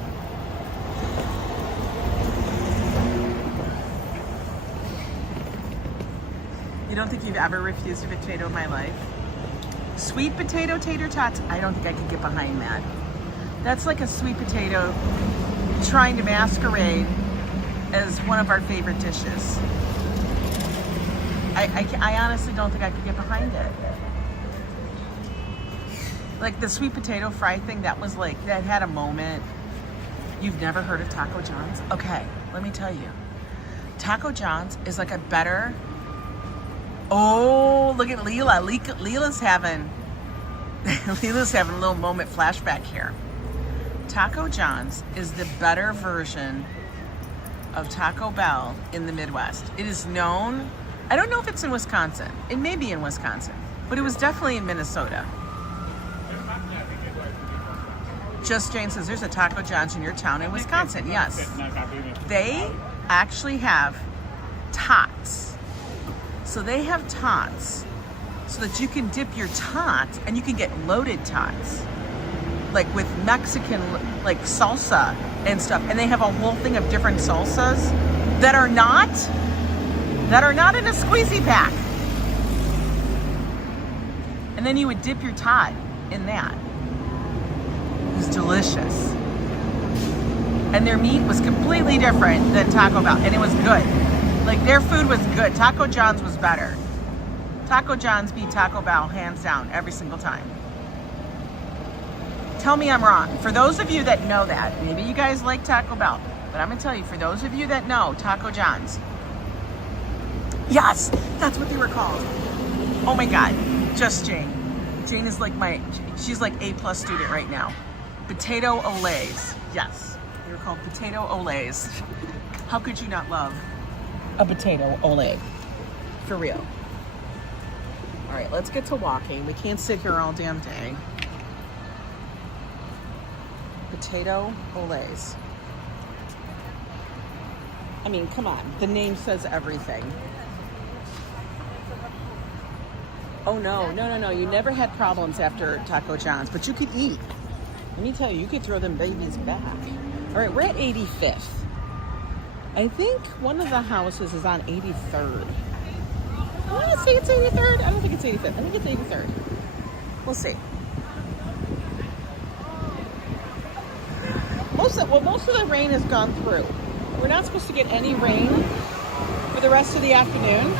You don't think you've ever refused a potato in my life? Sweet potato tater tots, I don't think I could get behind that. That's like a sweet potato trying to masquerade as one of our favorite dishes. I honestly don't think I could get behind it. Like the sweet potato fry thing, that was like, that had a moment. You've never heard of Taco John's? Okay, let me tell you. Taco John's is like a better, oh, look at Lila. Lila's having a little moment flashback here. Taco John's is the better version of Taco Bell in the Midwest. It is known, I don't know if it's in Wisconsin. It may be in Wisconsin, but it was definitely in Minnesota. Just Jane says there's a Taco John's in your town in Wisconsin. Yes. They actually have tots. So they have tots so that you can dip your tots and you can get loaded tots. Like with Mexican like salsa and stuff. And they have a whole thing of different salsas that are not in a squeezy pack. And then you would dip your tot in that. It was delicious. And their meat was completely different than Taco Bell, and it was good. Like their food was good. Taco John's was better. Taco John's beat Taco Bell hands down every single time. Tell me I'm wrong. For those of you that know that, maybe you guys like Taco Bell, but I'm gonna tell you, for those of you that know Taco John's, yes, that's what they were called. Oh my God, just Jane. Jane is like she's like A+ student right now. Potato olays, yes. They were called potato olays. How could you not love a potato olay? For real. All right, let's get to walking. We can't sit here all damn day. Potato olays. I mean, come on. The name says everything. Oh no. You never had problems after Taco John's, but you could eat. Let me tell you, you could throw them babies back. All right, we're at 85th. I think one of the houses is on 83rd. I want to say it's 83rd. I don't think it's 85th. I think it's 83rd. We'll see. Most of the rain has gone through. We're not supposed to get any rain for the rest of the afternoon.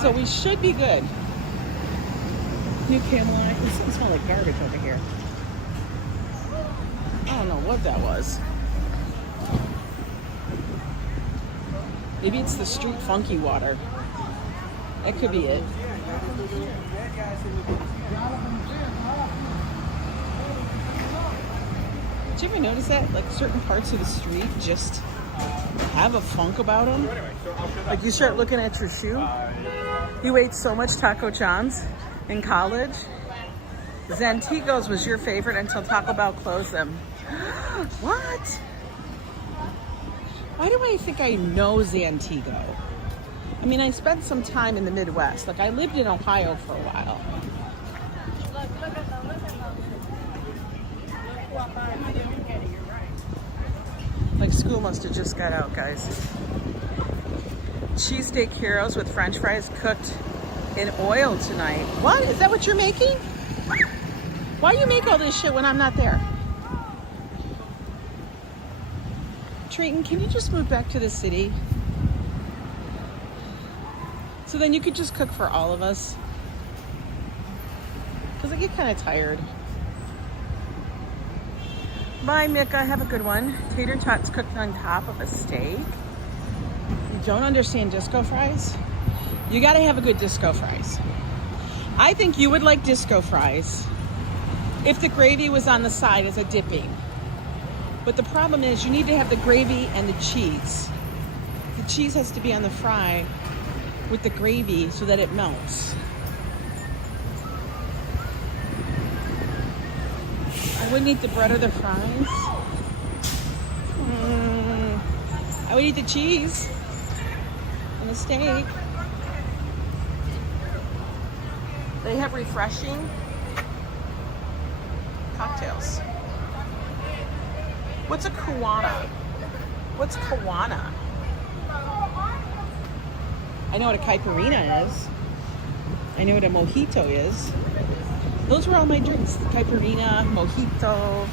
So we should be good. New Camelot. It smells like garbage over here. I don't know what that was. Maybe it's the street funky water. That could be it. Did you ever notice that? Like certain parts of the street just have a funk about them. Like you start looking at your shoe. You ate so much Taco John's in college. Zantigos was your favorite until Taco Bell closed them. What? Why do I think I know Zantigo? I mean, I spent some time in the Midwest. Like I lived in Ohio for a while. Like school must have just got out, guys. Cheesesteak heroes with French fries cooked in oil tonight. What? Is that what you're making? Why you make all this shit when I'm not there? Trayton, can you just move back to the city? So then you could just cook for all of us. Because I get kind of tired. Bye, Mika. Have a good one. Tater tots cooked on top of a steak. You don't understand disco fries? You got to have a good disco fries. I think you would like disco fries if the gravy was on the side as a dipping. But the problem is you need to have the gravy and the cheese. The cheese has to be on the fry with the gravy so that it melts. I wouldn't eat the bread or the fries. I would eat the cheese and the steak. They have refreshing cocktails. What's a Kuwana? What's Kiwana? I know what a caipirinha is. I know what a mojito is. Those were all my drinks. Caipirinha, mojito.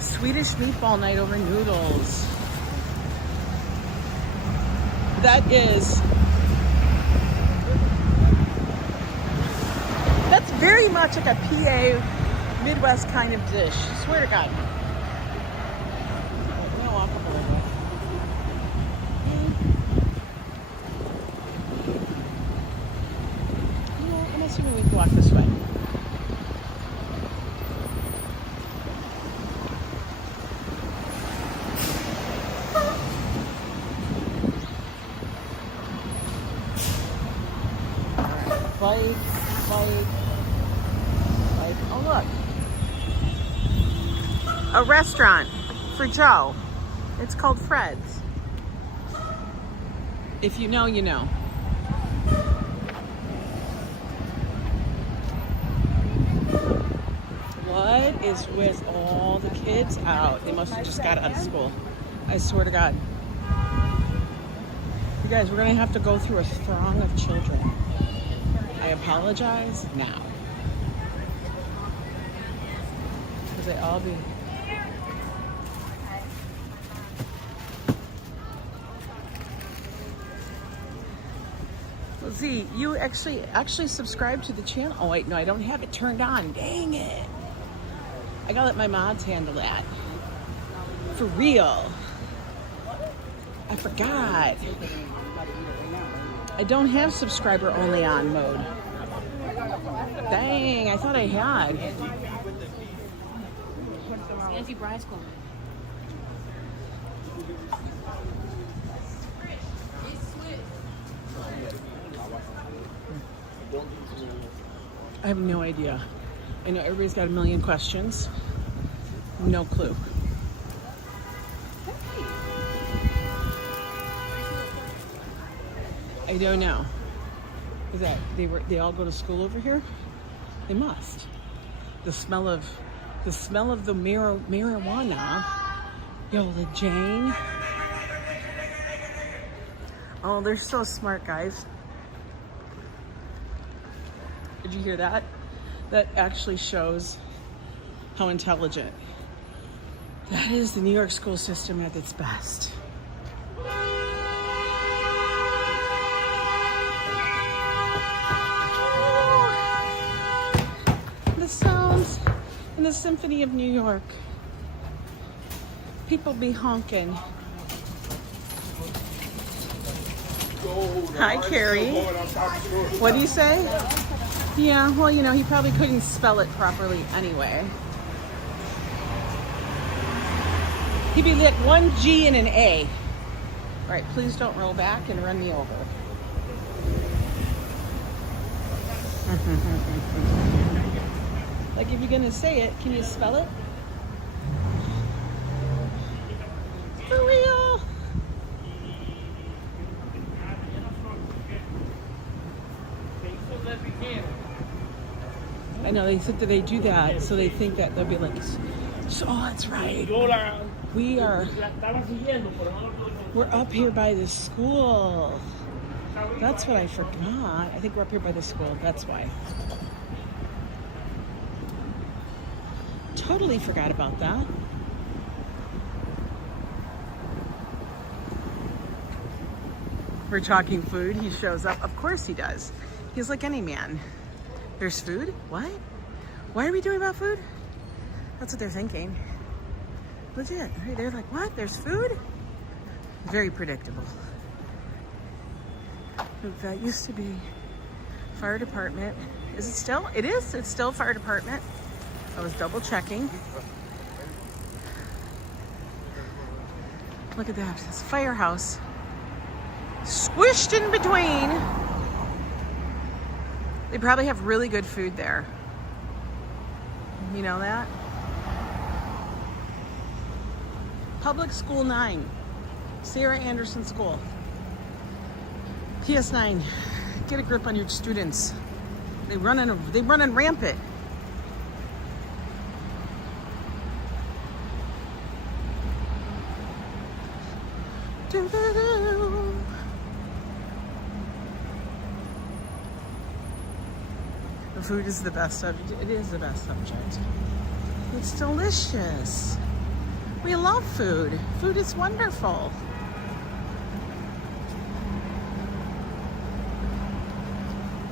Swedish meatball night over noodles. That's very much like a PA Midwest kind of dish. Swear to God. I'm gonna walk up a little bit. I'm assuming we can walk this way. Bike. Oh, look. A restaurant for Joe. It's called Fred's. If you know, you know. What is with all the kids out? They must have just got out of school. I swear to God. You guys, we're going to have to go through a throng of children. I apologize now. Because they all be... Lizzie, you actually subscribe to the channel. Oh wait, no, I don't have it turned on. Dang it. I gotta let my mods handle that. For real. I forgot. I don't have subscriber only on mode. Dang, I thought I had. I have no idea. I know everybody's got a million questions. No clue. I don't know. Is that they all go to school over here? They must. The smell of the marijuana. Yola Jane. Oh, they're so smart, guys. Did you hear that? That actually shows how intelligent. That is the New York school system at its best. The sounds in the Symphony of New York. People be honking. Hi, Carrie. What do you say? Yeah, well, you know, he probably couldn't spell it properly anyway. He'd be like one G and an A. All right, please don't roll back and run me over. Like, if you're gonna say it, can you spell it? For real? I know, they think that they do that, so they think that they'll be like, oh, that's right. We're up here by the school. That's what I forgot. I think we're up here by the school. That's why. Totally forgot about that. We're talking food. He shows up. Of course he does. He's like any man. There's food? What? Why are we doing about food? That's what they're thinking. Legit. They're like, what? There's food? Very predictable. That used to be fire department. Is it still? It is. It's still fire department. I was double checking. Look at that. It's a firehouse. Squished in between. They probably have really good food there. You know that? Public School 9. Sarah Anderson School. PS9. Get a grip on your students. They running rampant. The food is the best subject. It is the best subject. It's delicious. We love food. Food is wonderful.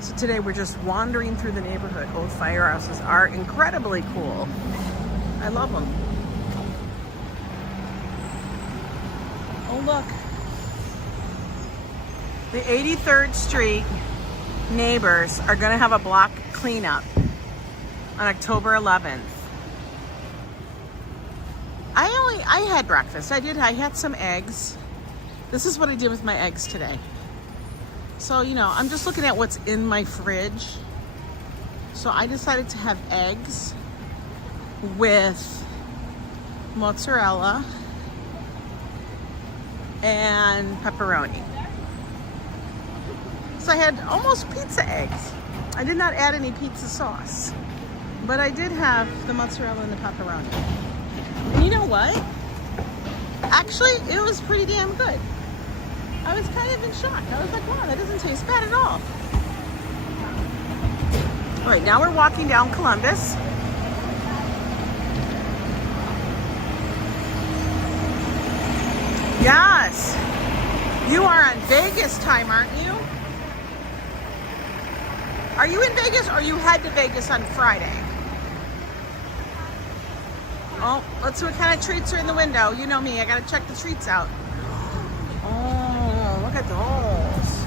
So today we're just wandering through the neighborhood. Old firehouses are incredibly cool. I love them. Oh look. The 83rd Street neighbors are going to have a block cleanup on October 11th. I had breakfast. I had some eggs. This is what I did with my eggs today. So, you know, I'm just looking at what's in my fridge. So I decided to have eggs with mozzarella and pepperoni. So I had almost pizza eggs. I did not add any pizza sauce, but I did have the mozzarella and the pepperoni. And you know what? Actually, it was pretty damn good. I was kind of in shock. I was like, wow, that doesn't taste bad at all. All right, now we're walking down Columbus. Yes. You are on Vegas time, aren't you? Are you in Vegas or you head to Vegas on Friday? Oh, let's see what kind of treats are in the window. You know me, I gotta check the treats out. Oh, look at those.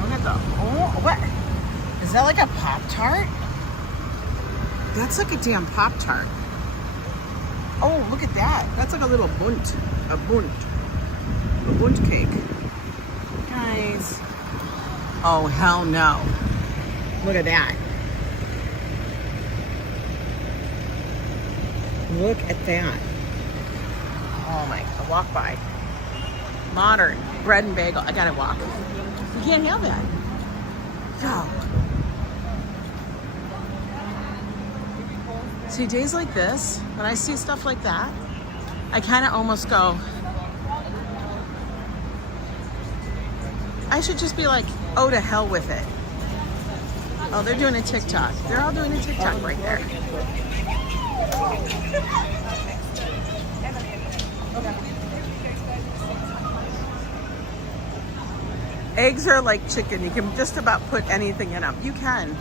Look at the, oh, what? Is that like a Pop-Tart? That's like a damn Pop-Tart. Oh, look at that. That's like a little bunt cake. Guys. Oh, hell no. Look at that. Look at that. Oh my God, walk by. Modern bread and bagel. I gotta walk. You can't have that. No. See, days like this, when I see stuff like that, I kind of almost go, I should just be like, oh, to hell with it. Oh, they're doing a TikTok. They're all doing a TikTok right there. Eggs are like chicken. You can just about put anything in them. You can.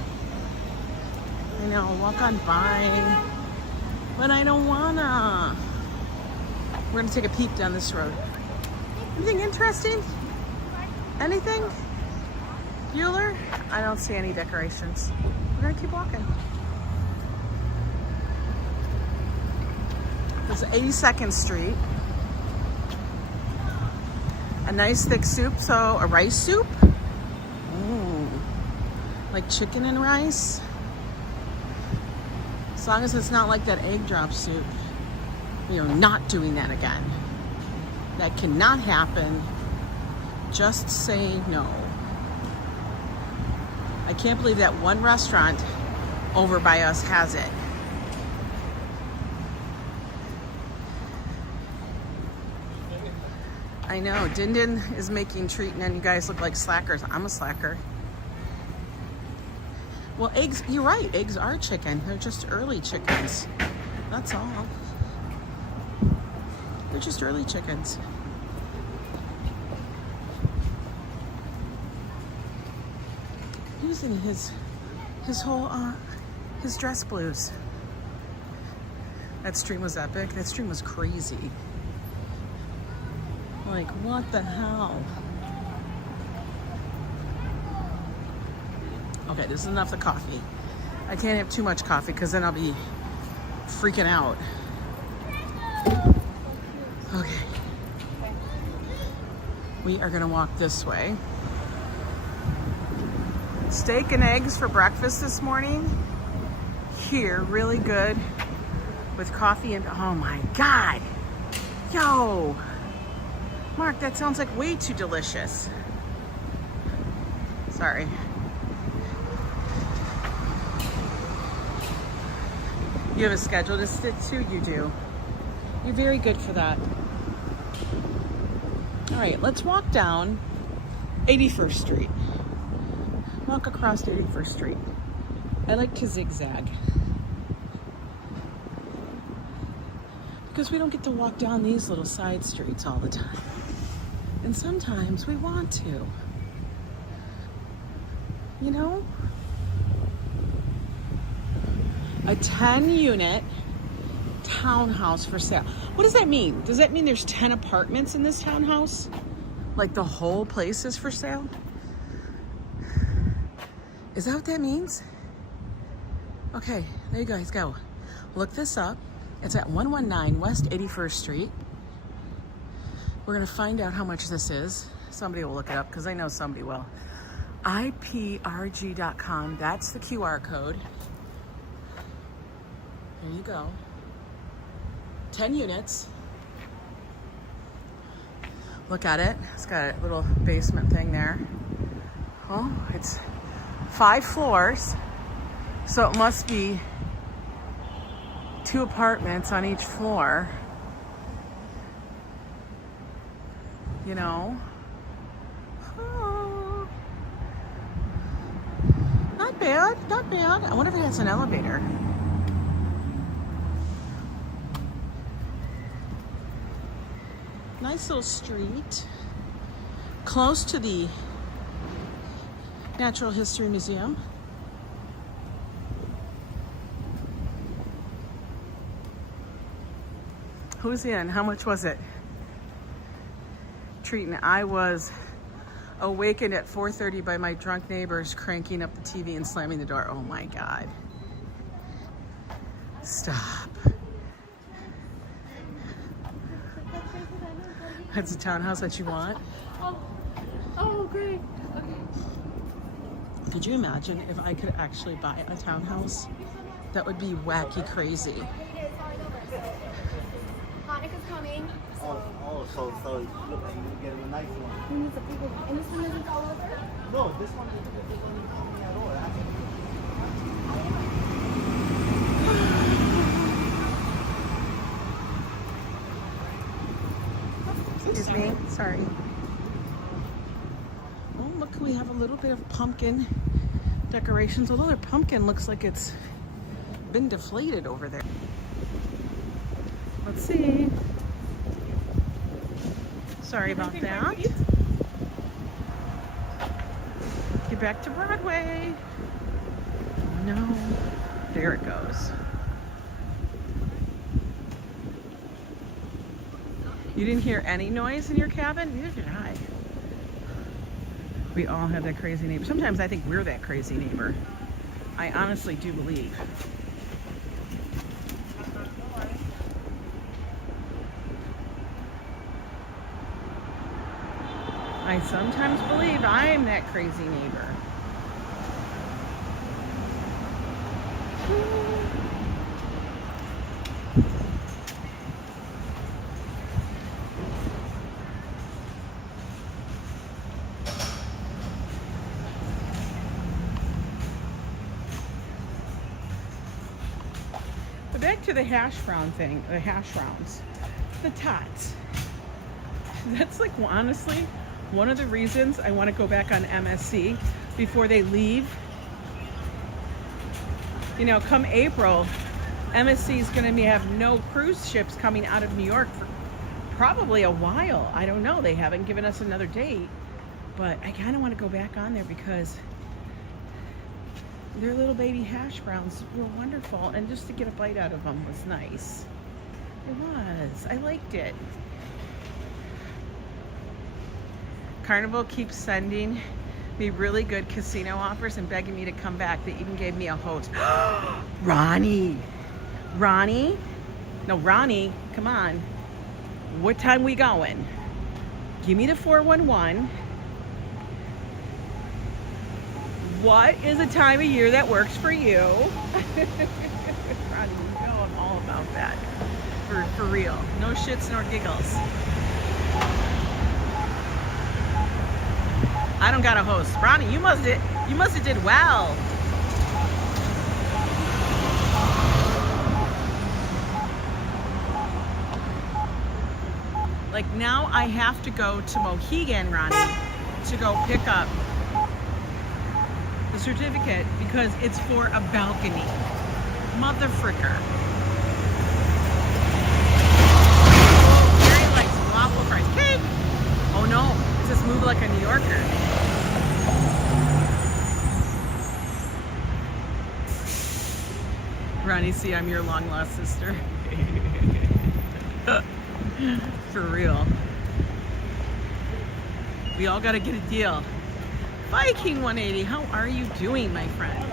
I know, walk on by, but I don't wanna. We're gonna take a peek down this road. Anything interesting? Anything? Bueller? I don't see any decorations. We're gonna keep walking. This is 82nd Street. A nice thick soup, so a rice soup. Ooh, like chicken and rice. As long as it's not like that egg drop soup. We are not doing that again. That cannot happen. Just say no. I can't believe that one restaurant over by us has it. I know, Din Din is making treat and then you guys look like slackers. I'm a slacker. Well, eggs, you're right, eggs are chicken. They're just early chickens. That's all. They're just early chickens. Using his whole, his dress blues. That stream was epic. That stream was crazy. Like, what the hell? Okay, this is enough of coffee. I can't have too much coffee because then I'll be freaking out. Okay. We are gonna walk this way. Steak and eggs for breakfast this morning. Here, really good. With coffee and, oh my God. Yo. Mark, that sounds like way too delicious. Sorry. You have a schedule to stick to? You do. You're very good for that. All right, let's walk down 81st Street. Walk across 81st Street. I like to zigzag. Because we don't get to walk down these little side streets all the time. And sometimes we want to. You know? A 10-unit townhouse for sale. What does that mean? Does that mean there's 10 apartments in this townhouse? Like the whole place is for sale? Is that what that means? Okay, there you guys go. Look this up. It's at 119 West 81st Street. We're gonna find out how much this is. Somebody will look it up because I know somebody will. IPRG.com, that's the QR code. There you go. 10 units. Look at it. It's got a little basement thing there. Oh, it's 5 floors. So it must be 2 apartments on each floor. You know? Oh. Not bad, not bad. I wonder if it has an elevator. Nice little street. Close to the Natural History Museum. Who's in? How much was it? Treating. I was awakened at 4:30 by my drunk neighbors cranking up the TV and slamming the door. Oh my God. Stop. That's the townhouse that you want? Oh, great. Okay. Could you imagine if I could actually buy a townhouse? That would be wacky crazy. Monica's coming. So you get a nice one. And this one isn't all over? No, this one isn't at all. Excuse me, sorry. Oh, look, we have a little bit of pumpkin decorations. Although their pumpkin looks like it's been deflated over there. Let's see. Sorry about that. Get back to Broadway. No, there it goes. You didn't hear any noise in your cabin? Neither did I. We all have that crazy neighbor. Sometimes I think we're that crazy neighbor. I honestly do believe. I sometimes believe I'm that crazy neighbor. But back to the hash brown thing, the hash browns, the tots. That's like, honestly, one of the reasons I want to go back on MSC before they leave. You know, come April, MSC is going to have no cruise ships coming out of New York for probably a while. I don't know. They haven't given us another date, but I kind of want to go back on there because their little baby hash browns were wonderful, and just to get a bite out of them was nice. It was. I liked it. Carnival keeps sending me really good casino offers and begging me to come back. They even gave me a host. Ronnie, no, Ronnie, come on. What time we going? Give me the 411. What is a time of year that works for you? Ronnie, you know I'm all about that. For real. No shits nor giggles. I don't got a host. Ronnie, you must have did well. Like now I have to go to Mohegan, Ronnie, to go pick up the certificate because it's for a balcony. Mother fricker. Mary likes waffle fries. Cake! Oh no, it's just moved like a New Yorker. Ronnie, see, I'm your long lost sister. For real. We all gotta get a deal. Viking 180, how are you doing, my friend?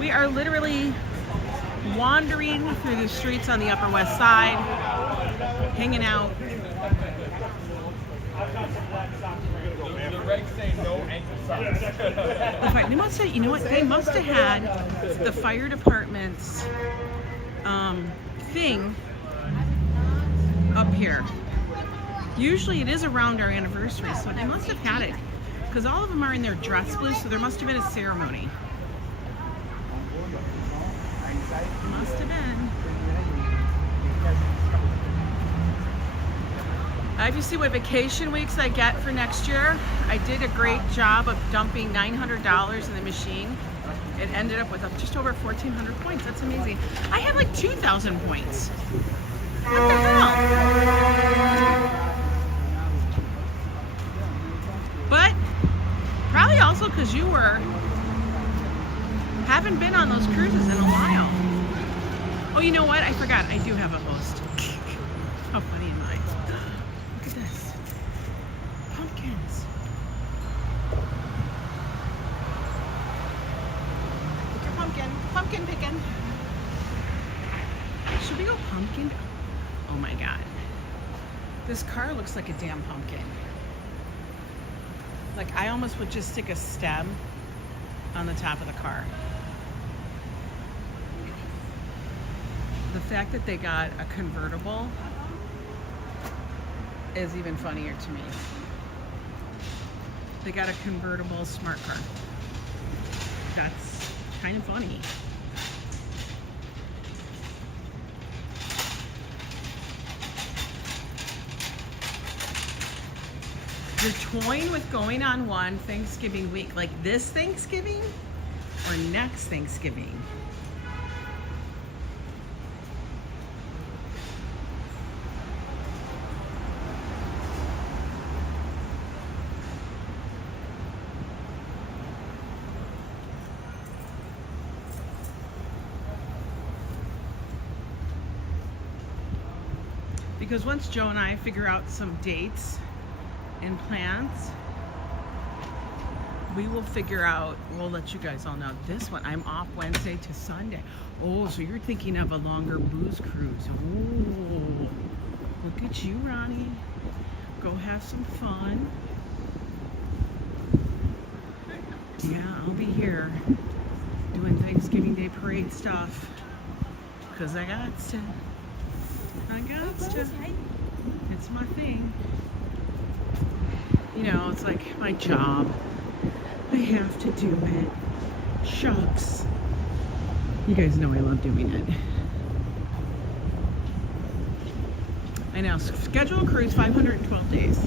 We are literally wandering through the streets on the Upper West Side, hanging out. They must have, you know what? They must have had the fire department's thing up here. Usually it is around our anniversary, so they must have had it because all of them are in their dress blues, so there must have been a ceremony. Must have been. If you see what vacation weeks I get for next year, I did a great job of dumping $900 in the machine. It ended up with just over 1,400 points. That's amazing. I had like 2,000 points. What the hell? But probably also because you haven't been on those cruises in a while. Oh, you know what? I forgot. I do have a host. How funny am I? Look at this. Pumpkins. Pick your pumpkin. Pumpkin picking. Should we go pumpkin? Oh my God. This car looks like a damn pumpkin. Like I almost would just stick a stem on the top of the car. The fact that they got a convertible is even funnier to me. They got a convertible smart car. That's kind of funny. You're toying with going on one Thanksgiving week, like this Thanksgiving or next Thanksgiving? Because once Joe and I figure out some dates and plans, we will figure out, we'll let you guys all know. This one, I'm off Wednesday to Sunday. Oh, so you're thinking of a longer booze cruise. Oh, look at you, Ronnie. Go have some fun. Yeah, I'll be here doing Thanksgiving Day parade stuff. Because I got to. It's my thing. You know, it's like my job. I have to do it. Shucks. You guys know I love doing it. I know. Schedule a cruise 512 days.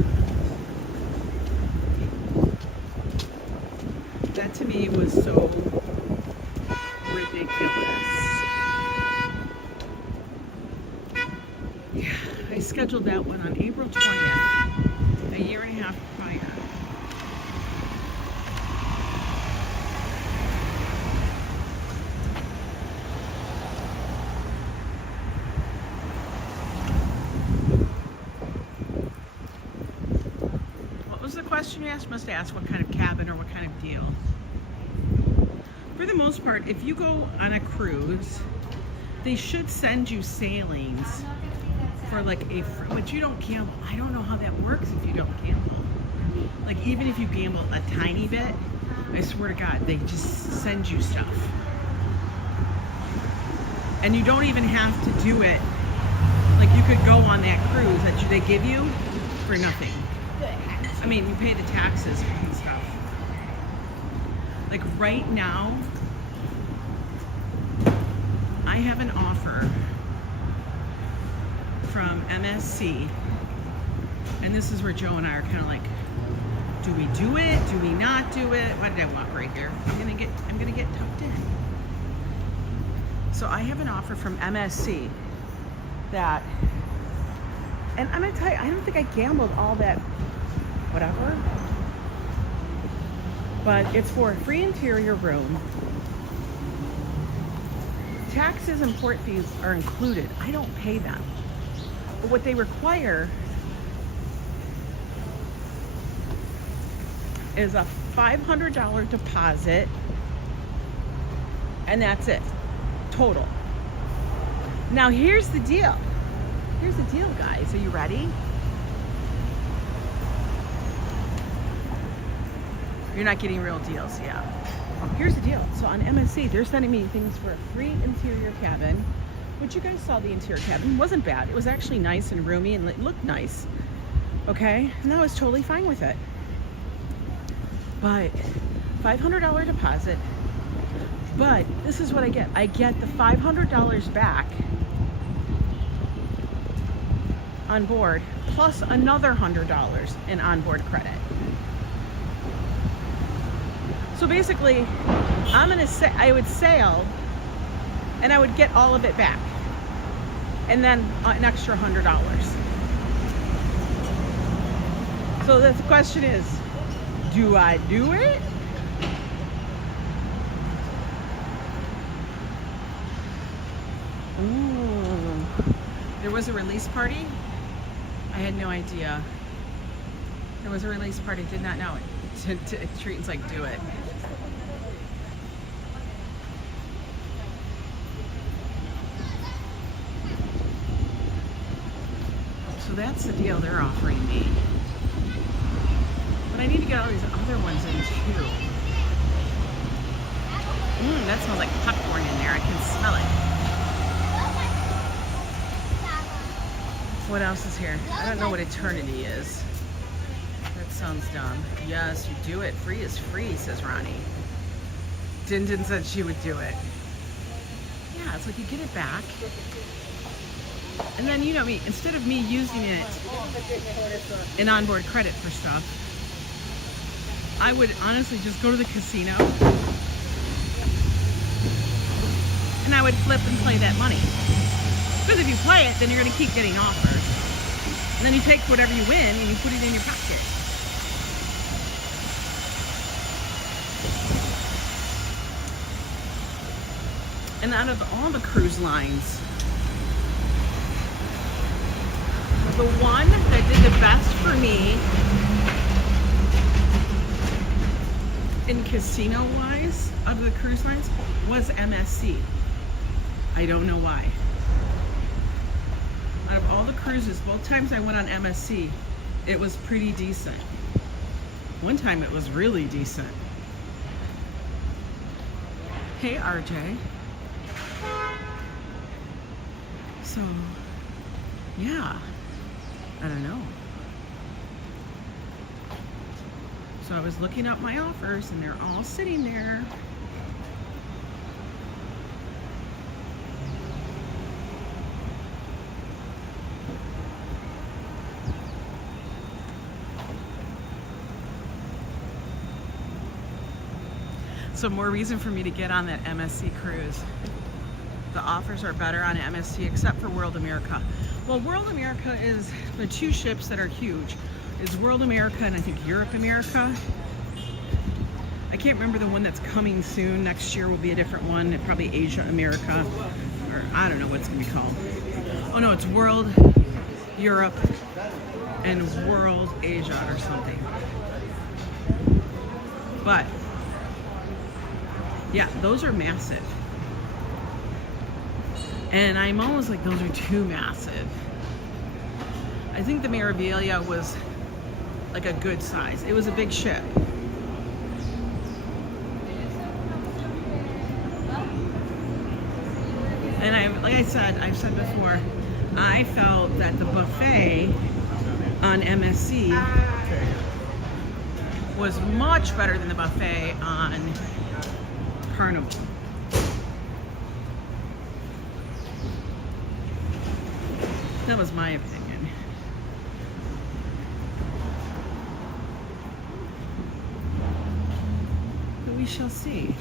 That to me was so ridiculous. Yeah, I scheduled that one on April 20th, a year and a half prior. What was the question you asked? Must have asked what kind of cabin or what kind of deal. For the most part, if you go on a cruise, they should send you sailings for like but you don't gamble. I don't know how that works if you don't gamble. Like even if you gamble a tiny bit, I swear to God, they just send you stuff. And you don't even have to do it. Like you could go on that cruise that they give you for nothing. I mean, you pay the taxes and stuff. Like right now, I have an offer from MSC, and this is where Joe and I are kind of like, do we do it? Do we not do it? What did I want right here? I'm gonna get tucked in. So I have an offer from MSC that, and I'm gonna tell you, I don't think I gambled all that, whatever. But it's for a free interior room. Taxes and port fees are included. I don't pay them. But what they require is a $500 deposit, and that's it, total. Now here's the deal. Here's the deal, guys. Are you ready? You're not getting real deals, yeah. Here's the deal. So on MSC, they're sending me things for a free interior cabin, which you guys saw the interior cabin. It wasn't bad. It was actually nice and roomy and it looked nice. Okay? And I was totally fine with it. But $500 deposit. But this is what I get. I get the $500 back on board, plus another $100 in onboard credit. So basically, I would sail, and I would get all of it back, and then an extra $100. So the question is, do I do it? Ooh, there was a release party. I had no idea. There was a release party, did not know it. Treaton's like, do it. So that's the deal they're offering me. But I need to get all these other ones in too. That smells like popcorn in there. I can smell it. What else is here? I don't know what eternity is. That sounds dumb. Yes, you do it. Free is free, says Ronnie. Din Din said she would do it. Yeah, it's like you get it back. And then, you know me, instead of me using it in onboard credit for stuff, I would honestly just go to the casino and I would flip and play that money. Because if you play it, then you're going to keep getting offers. And then you take whatever you win and you put it in your pocket. And out of all the cruise lines, the one that did the best for me in casino-wise of the cruise lines was MSC. I don't know why. Out of all the cruises, both times I went on MSC, it was pretty decent. One time it was really decent. Hey, RJ. So, yeah, I don't know. So I was looking up my offers and they're all sitting there. So more reason for me to get on that MSC cruise. The offers are better on MSC except for World America. Well, World America is the two ships that are huge. Is World America and I think Europe America. I can't remember the one that's coming soon. Next year will be a different one. Probably Asia America, or I don't know what it's gonna be called. Oh no, it's World Europe and World Asia or something. But yeah, those are massive. And I'm almost like, those are too massive. I think the Meraviglia was like a good size. It was a big ship. And like I've said before, I felt that the buffet on MSC was much better than the buffet on Carnival. That was my opinion. But we shall see.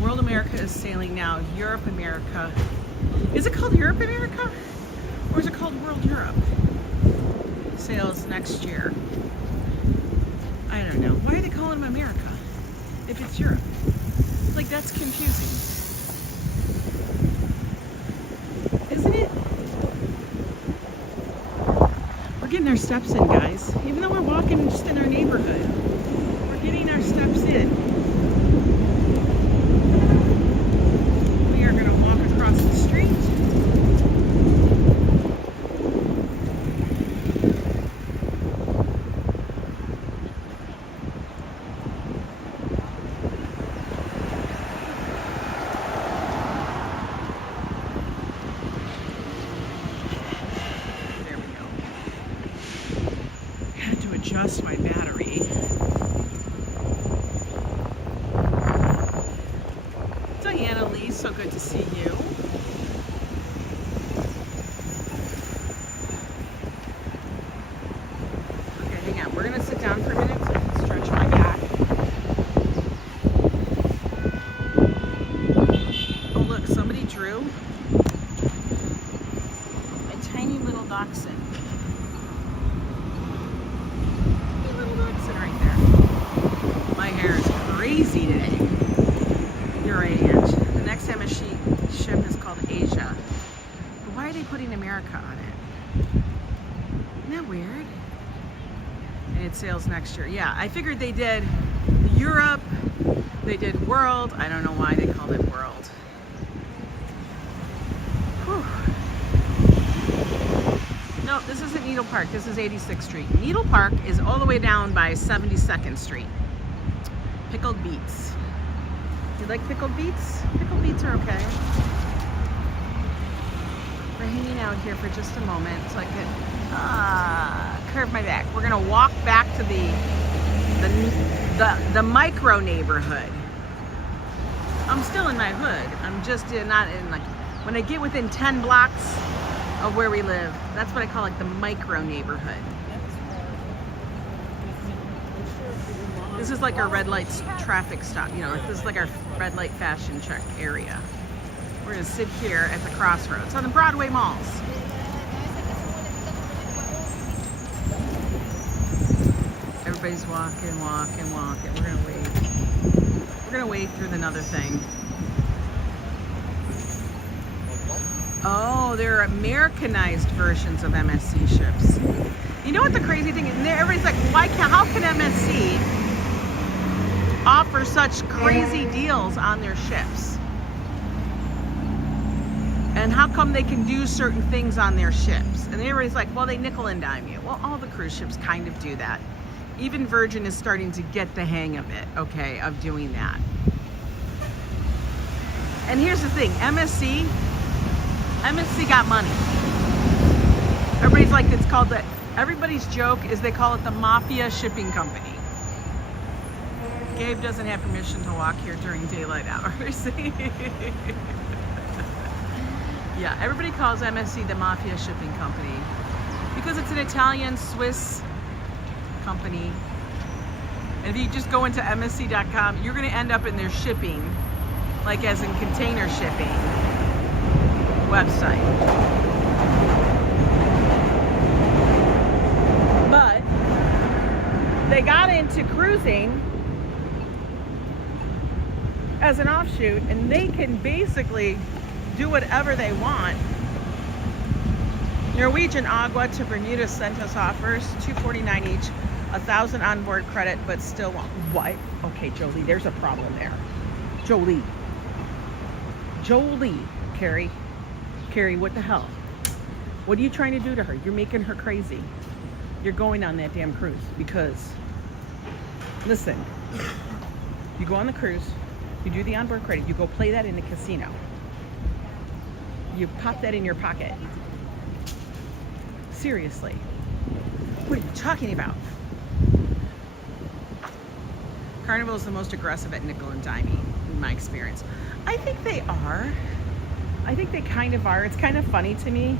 World America is sailing now. Europe America. Is it called Europe America? Or is it called World Europe? Sails next year. I don't know. Why are they calling them America if it's Europe? Like, that's confusing. Isn't it? We're getting our steps in, guys. Even though we're walking just in our neighborhood, we're getting our steps in. We are going to walk across the street. Adjust my battery. Diana Lee, so good to see you. Okay, hang on. We're gonna sit down for a minute so I can stretch my back. Oh look, somebody drew a tiny little dachshund. Right there. My hair is crazy today. You're radiant. The next MSC ship is called Asia. But why are they putting America on it? Isn't that weird? And it sails next year. Yeah, I figured they did Europe, they did World. I don't know why they called it World. Whew. No, this isn't Needle Park. This is 86th Street. Needle Park is all the way down by 72nd Street. Pickled beets. You like pickled beets? Pickled beets are okay. We're hanging out here for just a moment so I can curve my back. We're gonna walk back to the micro neighborhood. I'm still in my hood. I'm just not in, like, when I get within 10 blocks of where we live, that's what I call like the micro neighborhood. This is like our red light traffic stop, you know, like this is like our red light fashion check area. We're gonna sit here at the crossroads on the Broadway malls. Everybody's walking. We're gonna wave. We're gonna wave through another thing. Oh, they're Americanized versions of MSC ships. You know what the crazy thing is? Everybody's like, how can MSC offer such crazy deals on their ships? And how come they can do certain things on their ships? And everybody's like, well, they nickel and dime you. Well, all the cruise ships kind of do that. Even Virgin is starting to get the hang of it, okay, of doing that. And here's the thing, MSC got money. Everybody's like, it's called that. Everybody's joke is they call it the Mafia Shipping Company. Gabe doesn't have permission to walk here during daylight hours. Yeah, everybody calls MSC the Mafia Shipping Company because it's an Italian Swiss company. And if you just go into MSC.com, you're going to end up in their shipping, like as in container shipping website. But they got into cruising as an offshoot, and they can basically do whatever they want. Norwegian Agua to Bermuda sent us offers, $249 each, 1,000 onboard credit, but still want what? Okay, Jolie, there's a problem there. Jolie, Carrie, what the hell? What are you trying to do to her? You're making her crazy. You're going on that damn cruise because, listen, you go on the cruise, you do the onboard credit, you go play that in the casino. You pop that in your pocket. Seriously. What are you talking about? Carnival is the most aggressive at nickel and diming. in my experience. I think they are. I think they kind of are. It's kind of funny to me,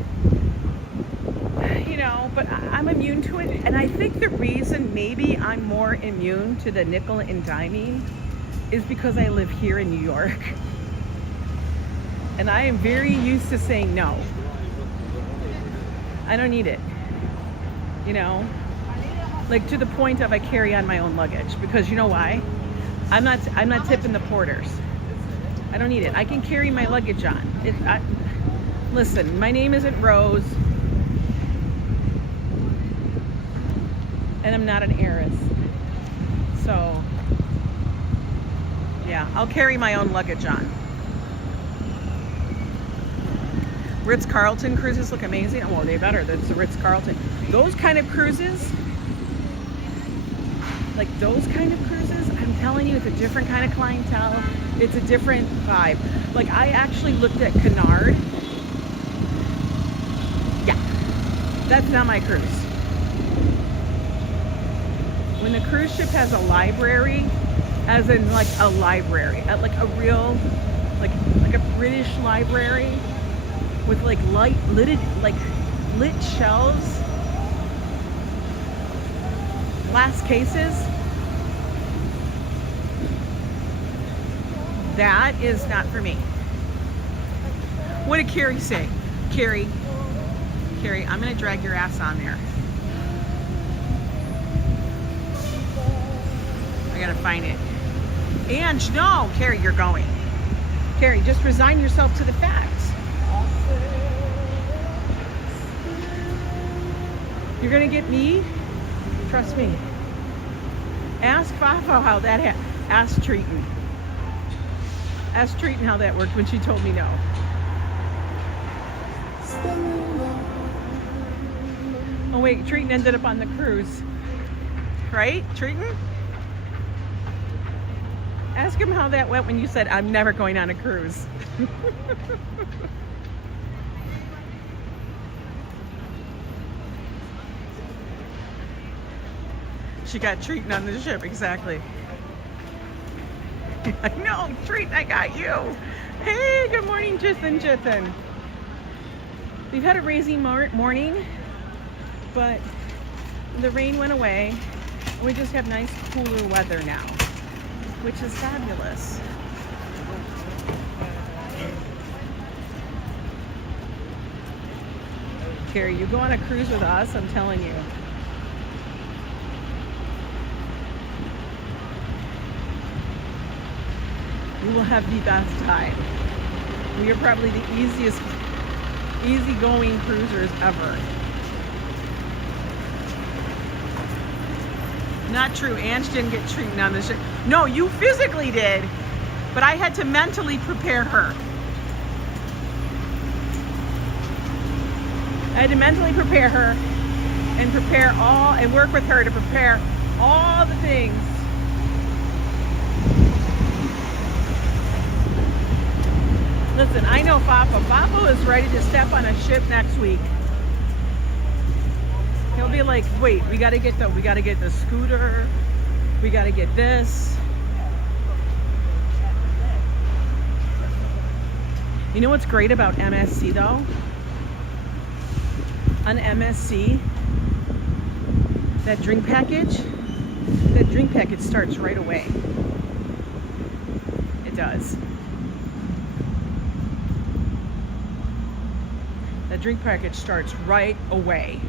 you know, but I'm immune to it. And I think the reason maybe I'm more immune to the nickel and diming is because I live here in New York. And I am very used to saying no. I don't need it, you know, like to the point of I carry on my own luggage, because you know why? I'm not tipping the porters. I don't need it. I can carry my luggage on. Listen, my name isn't Rose, and I'm not an heiress. So, yeah, I'll carry my own luggage on. Ritz-Carlton cruises look amazing. Oh, well, they better. That's the Ritz-Carlton. Those kind of cruises, like those kind of cruises, I'm telling you, it's a different kind of clientele. It's a different vibe. Like, I actually looked at Canard. Yeah, that's not my cruise. When the cruise ship has a library, as in like a library, at like a real, like a British library with like lit shelves, glass cases, that is not for me. What did Carrie say? Carrie, I'm gonna drag your ass on there. I gotta find it. And no, Carrie, you're going. Carrie, just resign yourself to the facts. You're gonna get me? Trust me. Ask Fafo how that ask Treaton. Ask Treaton how that worked when she told me no. Oh wait, Treaton ended up on the cruise. Right, Treaton? Ask him how that went when you said, I'm never going on a cruise. She got Treaton on the ship, exactly. I know, Treaton, I got you. Hey, good morning, Jithan. We've had a rainy morning, but the rain went away. And we just have nice, cooler weather now, which is fabulous. Carrie, you go on a cruise with us, I'm telling you. We will have the best time. We are probably the easygoing cruisers ever. Not true. Ange didn't get treated on the ship. No, you physically did, but I had to mentally prepare her. I had to mentally prepare her and work with her to prepare all the things. Listen, I know Fafo. Fafo is ready to step on a ship next week. He'll be like, wait, we gotta get the scooter, we gotta get this. You know what's great about MSC though? On MSC, that drink package starts right away. It does. The drink package starts right away.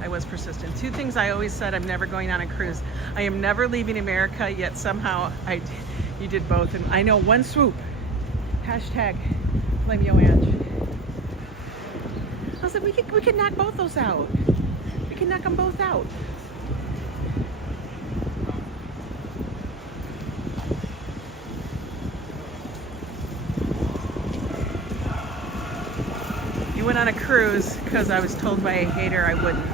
I was persistent. Two things I always said: I'm never going on a cruise. I am never leaving America, yet somehow you did both. And I know, one swoop. Hashtag blame Yo Ang. I was like, we could knock both those out. We can knock them both out. You went on a cruise because I was told by a hater I wouldn't.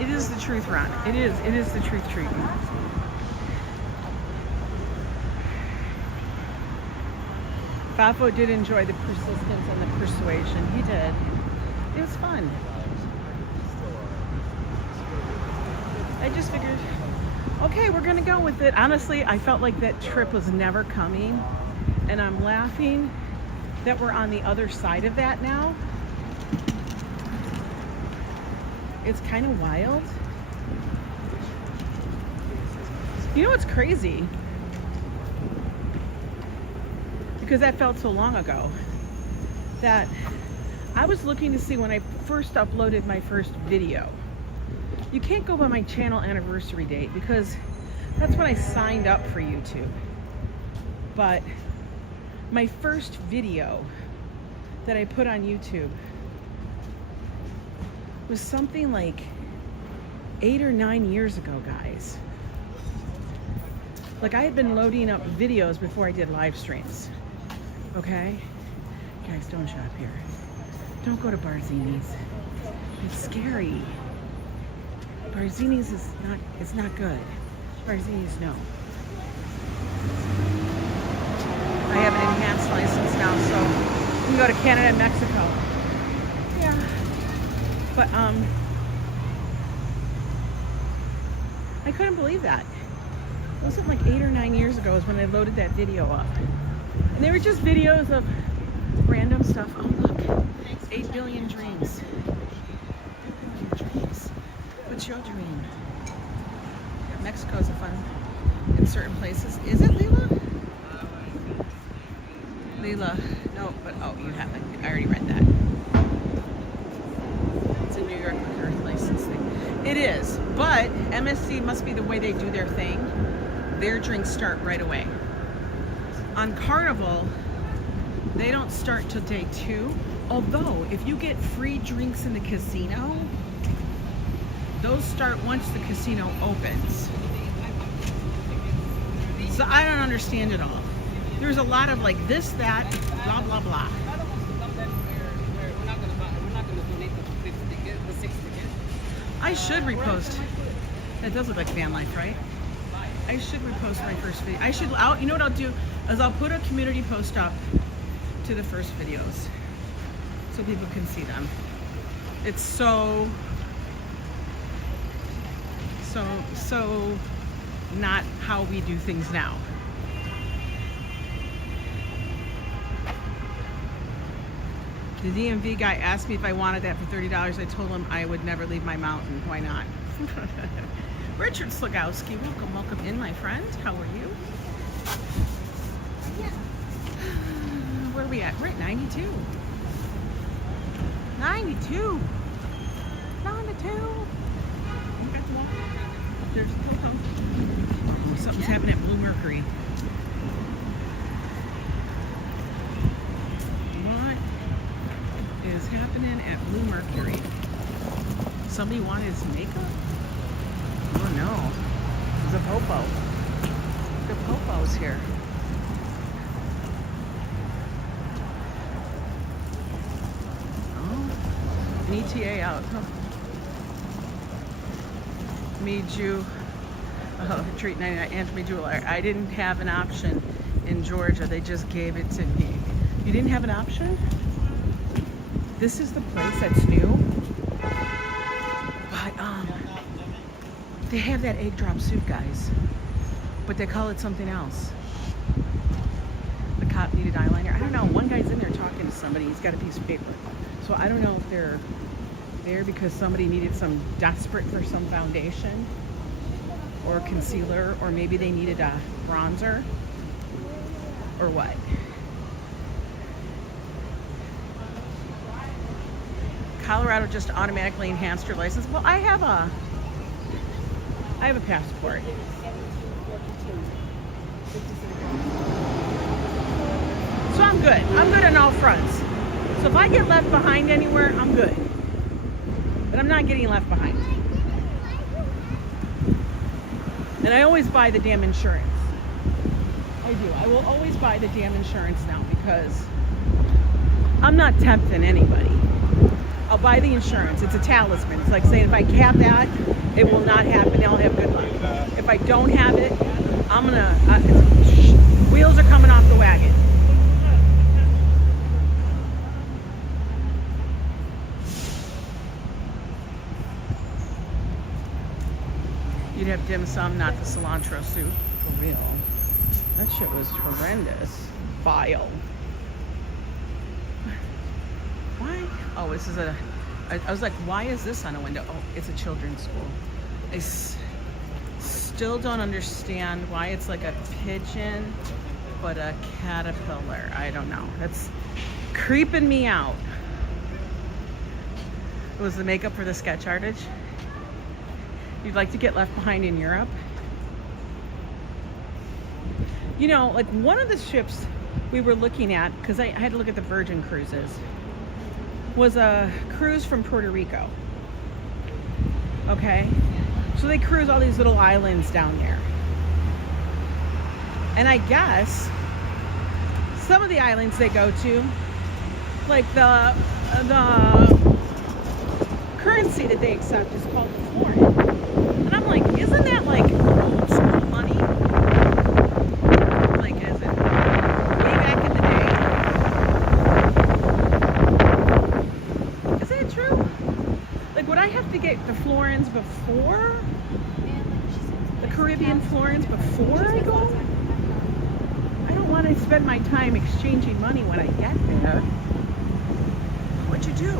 It is the truth, Ron. It is the truth treatment. Fafo did enjoy the persistence and the persuasion. He did. It was fun. I just figured Okay, we're gonna go with it. Honestly, I felt like that trip was never coming, and I'm laughing that we're on the other side of that now. It's kind of wild. You know what's crazy? Because that felt so long ago, that I was looking to see when I first uploaded my first video. You can't go by my channel anniversary date because that's when I signed up for YouTube. But my first video that I put on YouTube was something like 8 or 9 years ago, guys. Like, I had been loading up videos before I did live streams. Okay? Guys, don't shop here. Don't go to Barzini's. It's scary. Barzini's is not good. Barzini's, no. I have an enhanced license now, so we can go to Canada and Mexico. Yeah. But, I couldn't believe that. It wasn't like 8 or 9 years ago is when I loaded that video up. And they were just videos of random stuff. Oh, look. 8 billion dreams. 8 billion dreams. What's your dream? Yeah, Mexico's a fun in certain places. Is it, Lila? Lila. No, but oh, you haven't. I already read that. It's a New York liquor license thing. It is, but MSC must be the way they do their thing. Their drinks start right away. On Carnival, they don't start till day 2. Although, if you get free drinks in the casino, those start once the casino opens. So I don't understand it all. There's a lot of like this, that, blah, blah, blah. I should repost. That does look like van life, right? I should repost my first video. You know what I'll do is I'll put a community post up to the first videos so people can see them. It's so not how we do things now. The DMV guy asked me if I wanted that for $30. I told him I would never leave my mountain. Why not? Richard Slagowski, welcome in, my friend. How are you? Where are we at? We're at 92. 92. 92. Okay, there's something's happening at Blue Mercury. What is happening at Blue Mercury? Somebody wanted some makeup? Oh no. There's a popo. The popo's here. Oh. An ETA out. Huh. Made you treat 99 Anthony Jeweler. I didn't have an option in Georgia. They just gave it to me. You didn't have an option? This is the place that's new. But they have that egg drop soup, guys. But they call it something else. The cop needed eyeliner. I don't know. One guy's in there talking to somebody. He's got a piece of paper. So I don't know if they're there because somebody needed some desperate for some foundation or concealer, or maybe they needed a bronzer or what. Colorado just automatically enhanced your license. Well, I have a passport. So I'm good. I'm good on all fronts. So if I get left behind anywhere, I'm good. But I'm not getting left behind. And I always buy the damn insurance. I do. I will always buy the damn insurance now because I'm not tempting anybody. I'll buy the insurance. It's a talisman. It's like saying if I have that, it will not happen. I'll have good luck. If I don't have it, I'm gonna, wheels are coming off the wagon. You'd have dim sum, not the cilantro soup. For real. That shit was horrendous. Vile. Why? Oh, this is I was like, why is this on a window? Oh, it's a children's school. I still don't understand why it's like a pigeon, but a caterpillar. I don't know. That's creeping me out. It was the makeup for the sketch artist. You'd like to get left behind in Europe? You know, like one of the ships we were looking at, because I had to look at the Virgin cruises, was a cruise from Puerto Rico. Okay? So they cruise all these little islands down there. And I guess some of the islands they go to, like the currency that they accept is called the florin. And I'm like, isn't that like old school money? Like, is it way back in the day? Is that true? Like, would I have to get the florins before? The Caribbean florins before I go? I don't want to spend my time exchanging money when I get there. What'd you do?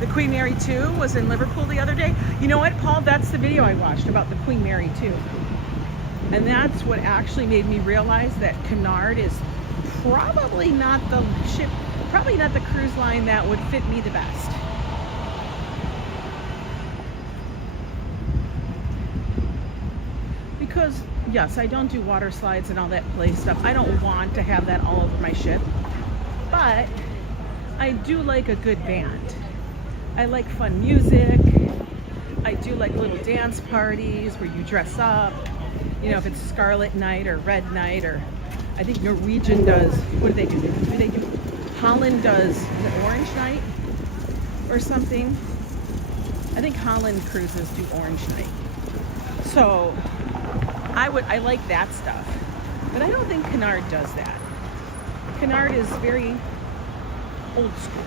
The Queen Mary 2 was in Liverpool the other day. You know what, Paul? That's the video I watched about the Queen Mary 2. And that's what actually made me realize that Cunard is probably not the ship, probably not the cruise line that would fit me the best. Because, yes, I don't do water slides and all that play stuff. I don't want to have that all over my ship. But I do like a good band. I like fun music. I do like little dance parties where you dress up. You know, if it's Scarlet Night or Red Night, or I think Norwegian does, what do they do? Holland does the Orange Night or something. I think Holland cruises do Orange Night. So I like that stuff. But I don't think Cunard does that. Cunard is very old school.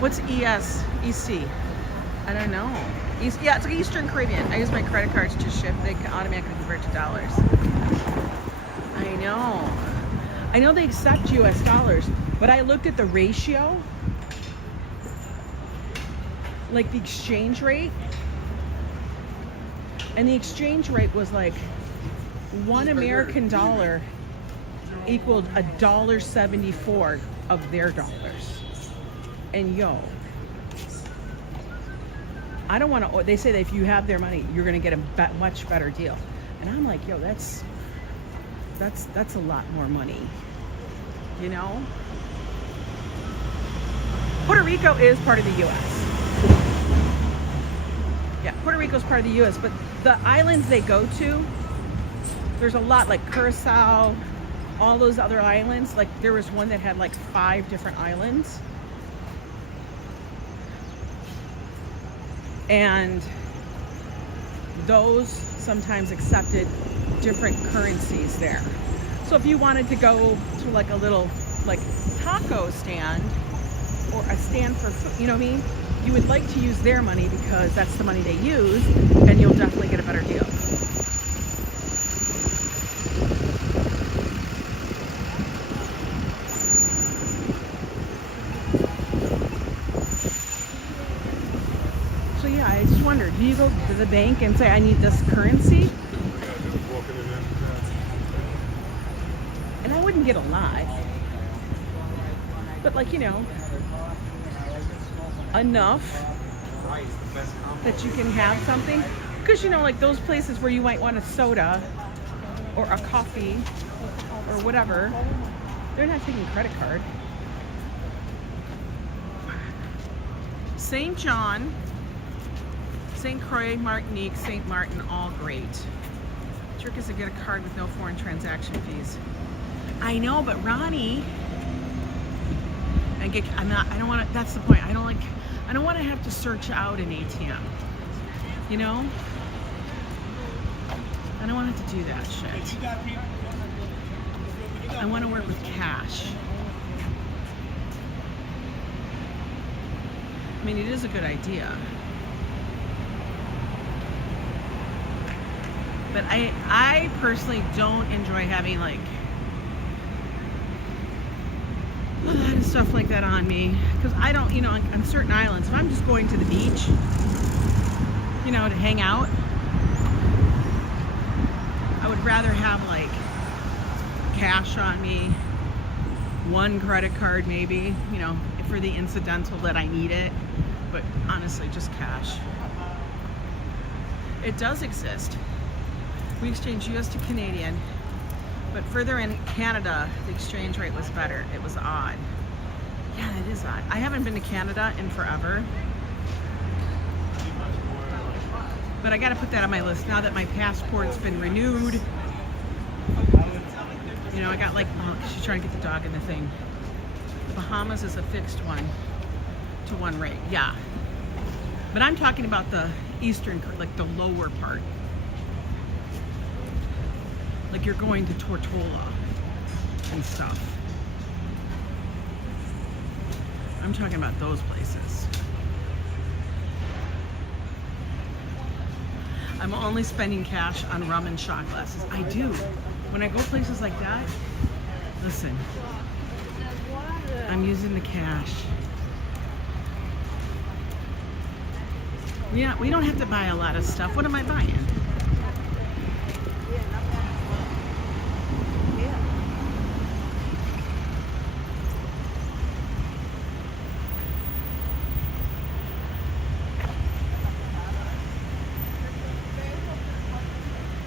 What's EC? I don't know. Yeah, it's like Eastern Caribbean. I use my credit cards to ship. They automatically convert to dollars. I know. I know they accept US dollars, but I looked at the ratio, like the exchange rate, and the exchange rate was like $1 American dollar equaled $1.74 of their dollars. And yo, I don't want to, they say that if you have their money, you're going to get a much better deal. And I'm like, yo, that's a lot more money, you know? Puerto Rico is part of the U.S. Yeah, Puerto Rico is part of the U.S., but the islands they go to, there's a lot, like Curacao, all those other islands. Like there was one that had like 5 different islands. And those sometimes accepted different currencies there. So if you wanted to go to like a little like taco stand or a stand for food, you know what I mean? You would like to use their money because that's the money they use, and you'll definitely get a better deal. So yeah, I just wondered, do you go to the bank and say, I need this currency? And I wouldn't get a lot. But like, you know, enough that you can have something. Because, you know, like those places where you might want a soda or a coffee or whatever, they're not taking credit card. St. John, St. Croix, Martinique, St. Martin, all great. The trick is to get a card with no foreign transaction fees. I know, but Ronnie, I don't want to, that's the point. I don't want to have to search out an ATM. You know? I don't want to have to do that shit. I want to work with cash. I mean, it is a good idea. But I personally don't enjoy having like a lot of stuff like that on me, because I don't, you know, on certain islands, if I'm just going to the beach, you know, to hang out, I would rather have like cash on me, one credit card maybe, you know, for the incidental that I need it, but honestly, just cash. It does exist. We exchange US to Canadian, but further in Canada, the exchange rate was better. It was odd. Yeah, it is odd. I haven't been to Canada in forever, but I gotta put that on my list now that my passport's been renewed. You know, I got like, oh, she's trying to get the dog in the thing. The Bahamas is a fixed 1-to-1 rate, yeah. But I'm talking about the eastern, like the lower part. Like you're going to Tortola and stuff. I'm talking about those places. I'm only spending cash on rum and shot glasses. I do. When I go places like that, listen, I'm using the cash. Yeah, we don't have to buy a lot of stuff. What am I buying?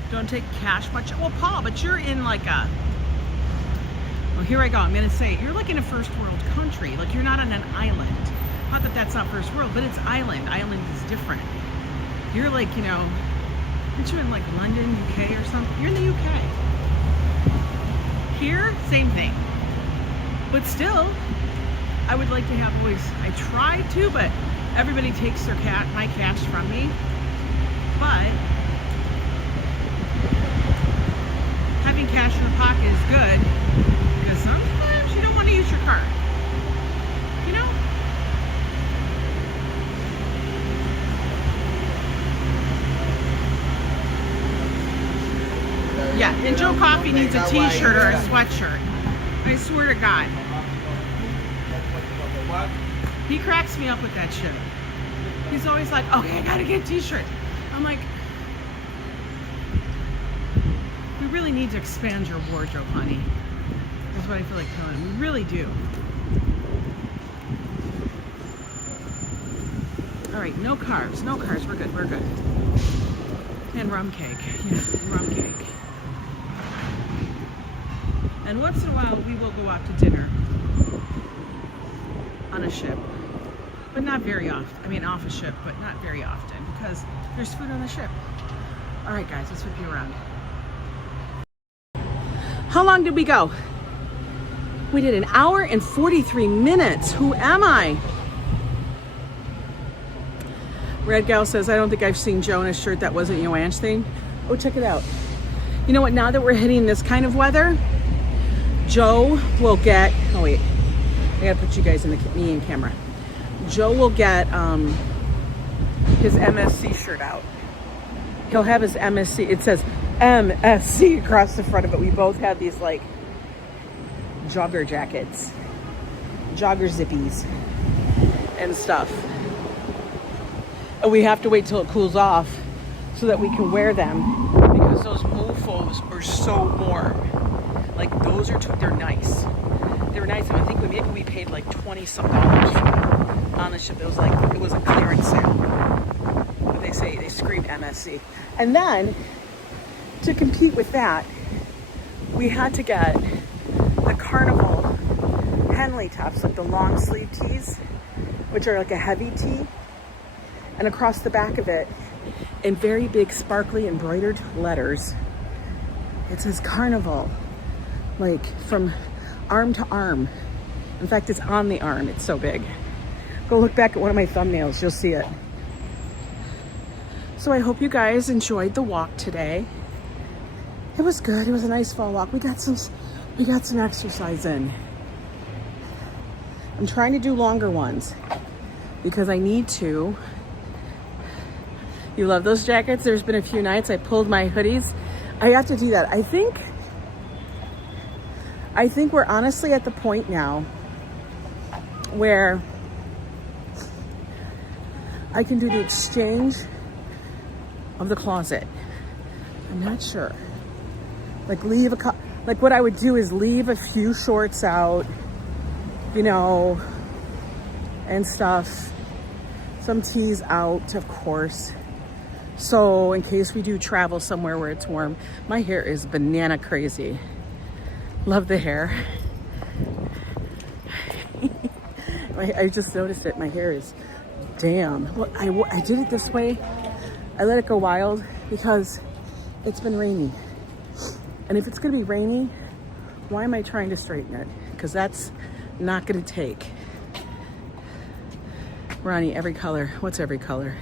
Don't take cash much. Well, Paul, but you're in like a, well, here I go. I'm going to say, you're like in a first world country. Like you're not on an island. Not that that's not first world, but it's island. Island is different. You're like, you know, aren't you in like London, UK or something? You're in the UK. Here, same thing. But still, I would like to have always, I try to, but everybody takes their my cash from me. But having cash in your pocket is good, because sometimes you don't want to use your card. You know? Yeah, and Joe Coffee needs a t-shirt or a sweatshirt. I swear to God. He cracks me up with that shit. He's always like, okay, I gotta get a t-shirt. I'm like, we really need to expand your wardrobe, honey. That's what I feel like telling him. We really do. All right, no carbs, no carbs. We're good, we're good. And rum cake. Yeah, rum cake. And once in a while, we will go out to dinner on a ship. But not very often. I mean, off a ship, but not very often, because there's food on the ship. All right, guys, let's whip you around. How long did we go? We did 1 hour and 43 minutes. Who am I? Red Gal says, I don't think I've seen Joe in a shirt that wasn't Yo Ang's thing. Oh, check it out. You know what? Now that we're hitting this kind of weather, Joe will get, oh wait, I gotta put you guys in me in camera. Joe will get his MSC shirt out. He'll have his MSC, it says MSC across the front of it. We both have these like jogger jackets, jogger zippies and stuff. And we have to wait till it cools off so that we can wear them, because those mofos are so warm. Like those are, they're nice. They're nice, and I think maybe we paid like $20-some on the ship. It was a clearance sale. But they say, they scream MSC. And then, to compete with that, we had to get the Carnival Henley tops, like the long sleeve tees, which are like a heavy tee. And across the back of it, in very big sparkly embroidered letters, it says Carnival, like from arm to arm. In fact, it's on the arm. It's so big. Go look back at one of my thumbnails. You'll see it. So I hope you guys enjoyed the walk today. It was good. It was a nice fall walk. We got some exercise in. I'm trying to do longer ones. because I need to. You love those jackets? There's been a few nights I pulled my hoodies. I have to do that. I think we're honestly at the point now where I can do the exchange of the closet. I'm not sure. Like like what I would do is leave a few shorts out, you know, and stuff. Some tees out, of course. So in case we do travel somewhere where it's warm. My hair is banana crazy. Love the hair. I just noticed it. My hair is, damn. Well, I did it this way. I let it go wild because it's been rainy. And if it's gonna be rainy, why am I trying to straighten it? Because that's not gonna take. Ronnie, every color. What's every color?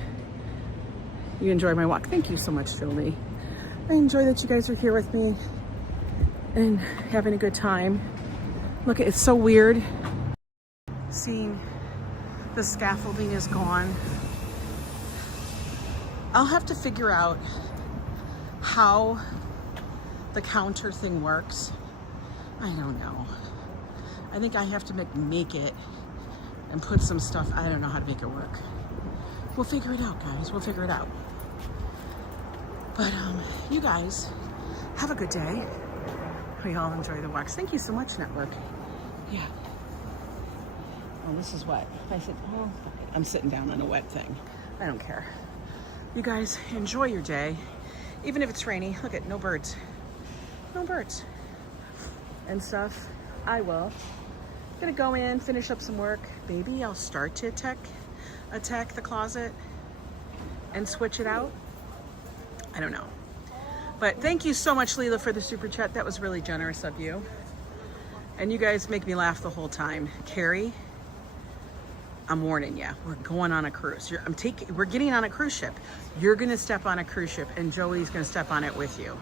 You enjoy my walk. Thank you so much, Jolie. I enjoy that you guys are here with me and having a good time. Look, it's so weird seeing the scaffolding is gone. I'll have to figure out how the counter thing works. I don't know. I think I have to make it and put some stuff. I don't know how to make it work. We'll figure it out, guys. We'll figure it out. But you guys have a good day. We all enjoy the walks. Thank you so much, Network. Yeah. Oh, this is wet. I said, oh, I'm sitting down on a wet thing. I don't care. You guys enjoy your day. Even if it's rainy. Look at no birds. No birds. And stuff. I will. Gonna go in, finish up some work. Maybe I'll start to attack the closet and switch it out. I don't know. But thank you so much, Lila, for the super chat. That was really generous of you. And you guys make me laugh the whole time. Carrie, I'm warning you. We're going on a cruise. We're getting on a cruise ship. You're gonna step on a cruise ship, and Jolie's gonna step on it with you.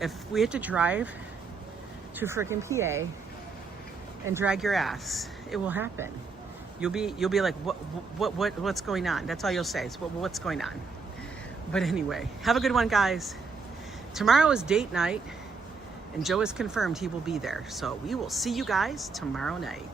If we have to drive to freaking PA and drag your ass, it will happen. You'll be like, what's going on? That's all you'll say is, what's going on? But anyway, have a good one, guys. Tomorrow is date night, and Joe has confirmed he will be there. So we will see you guys tomorrow night.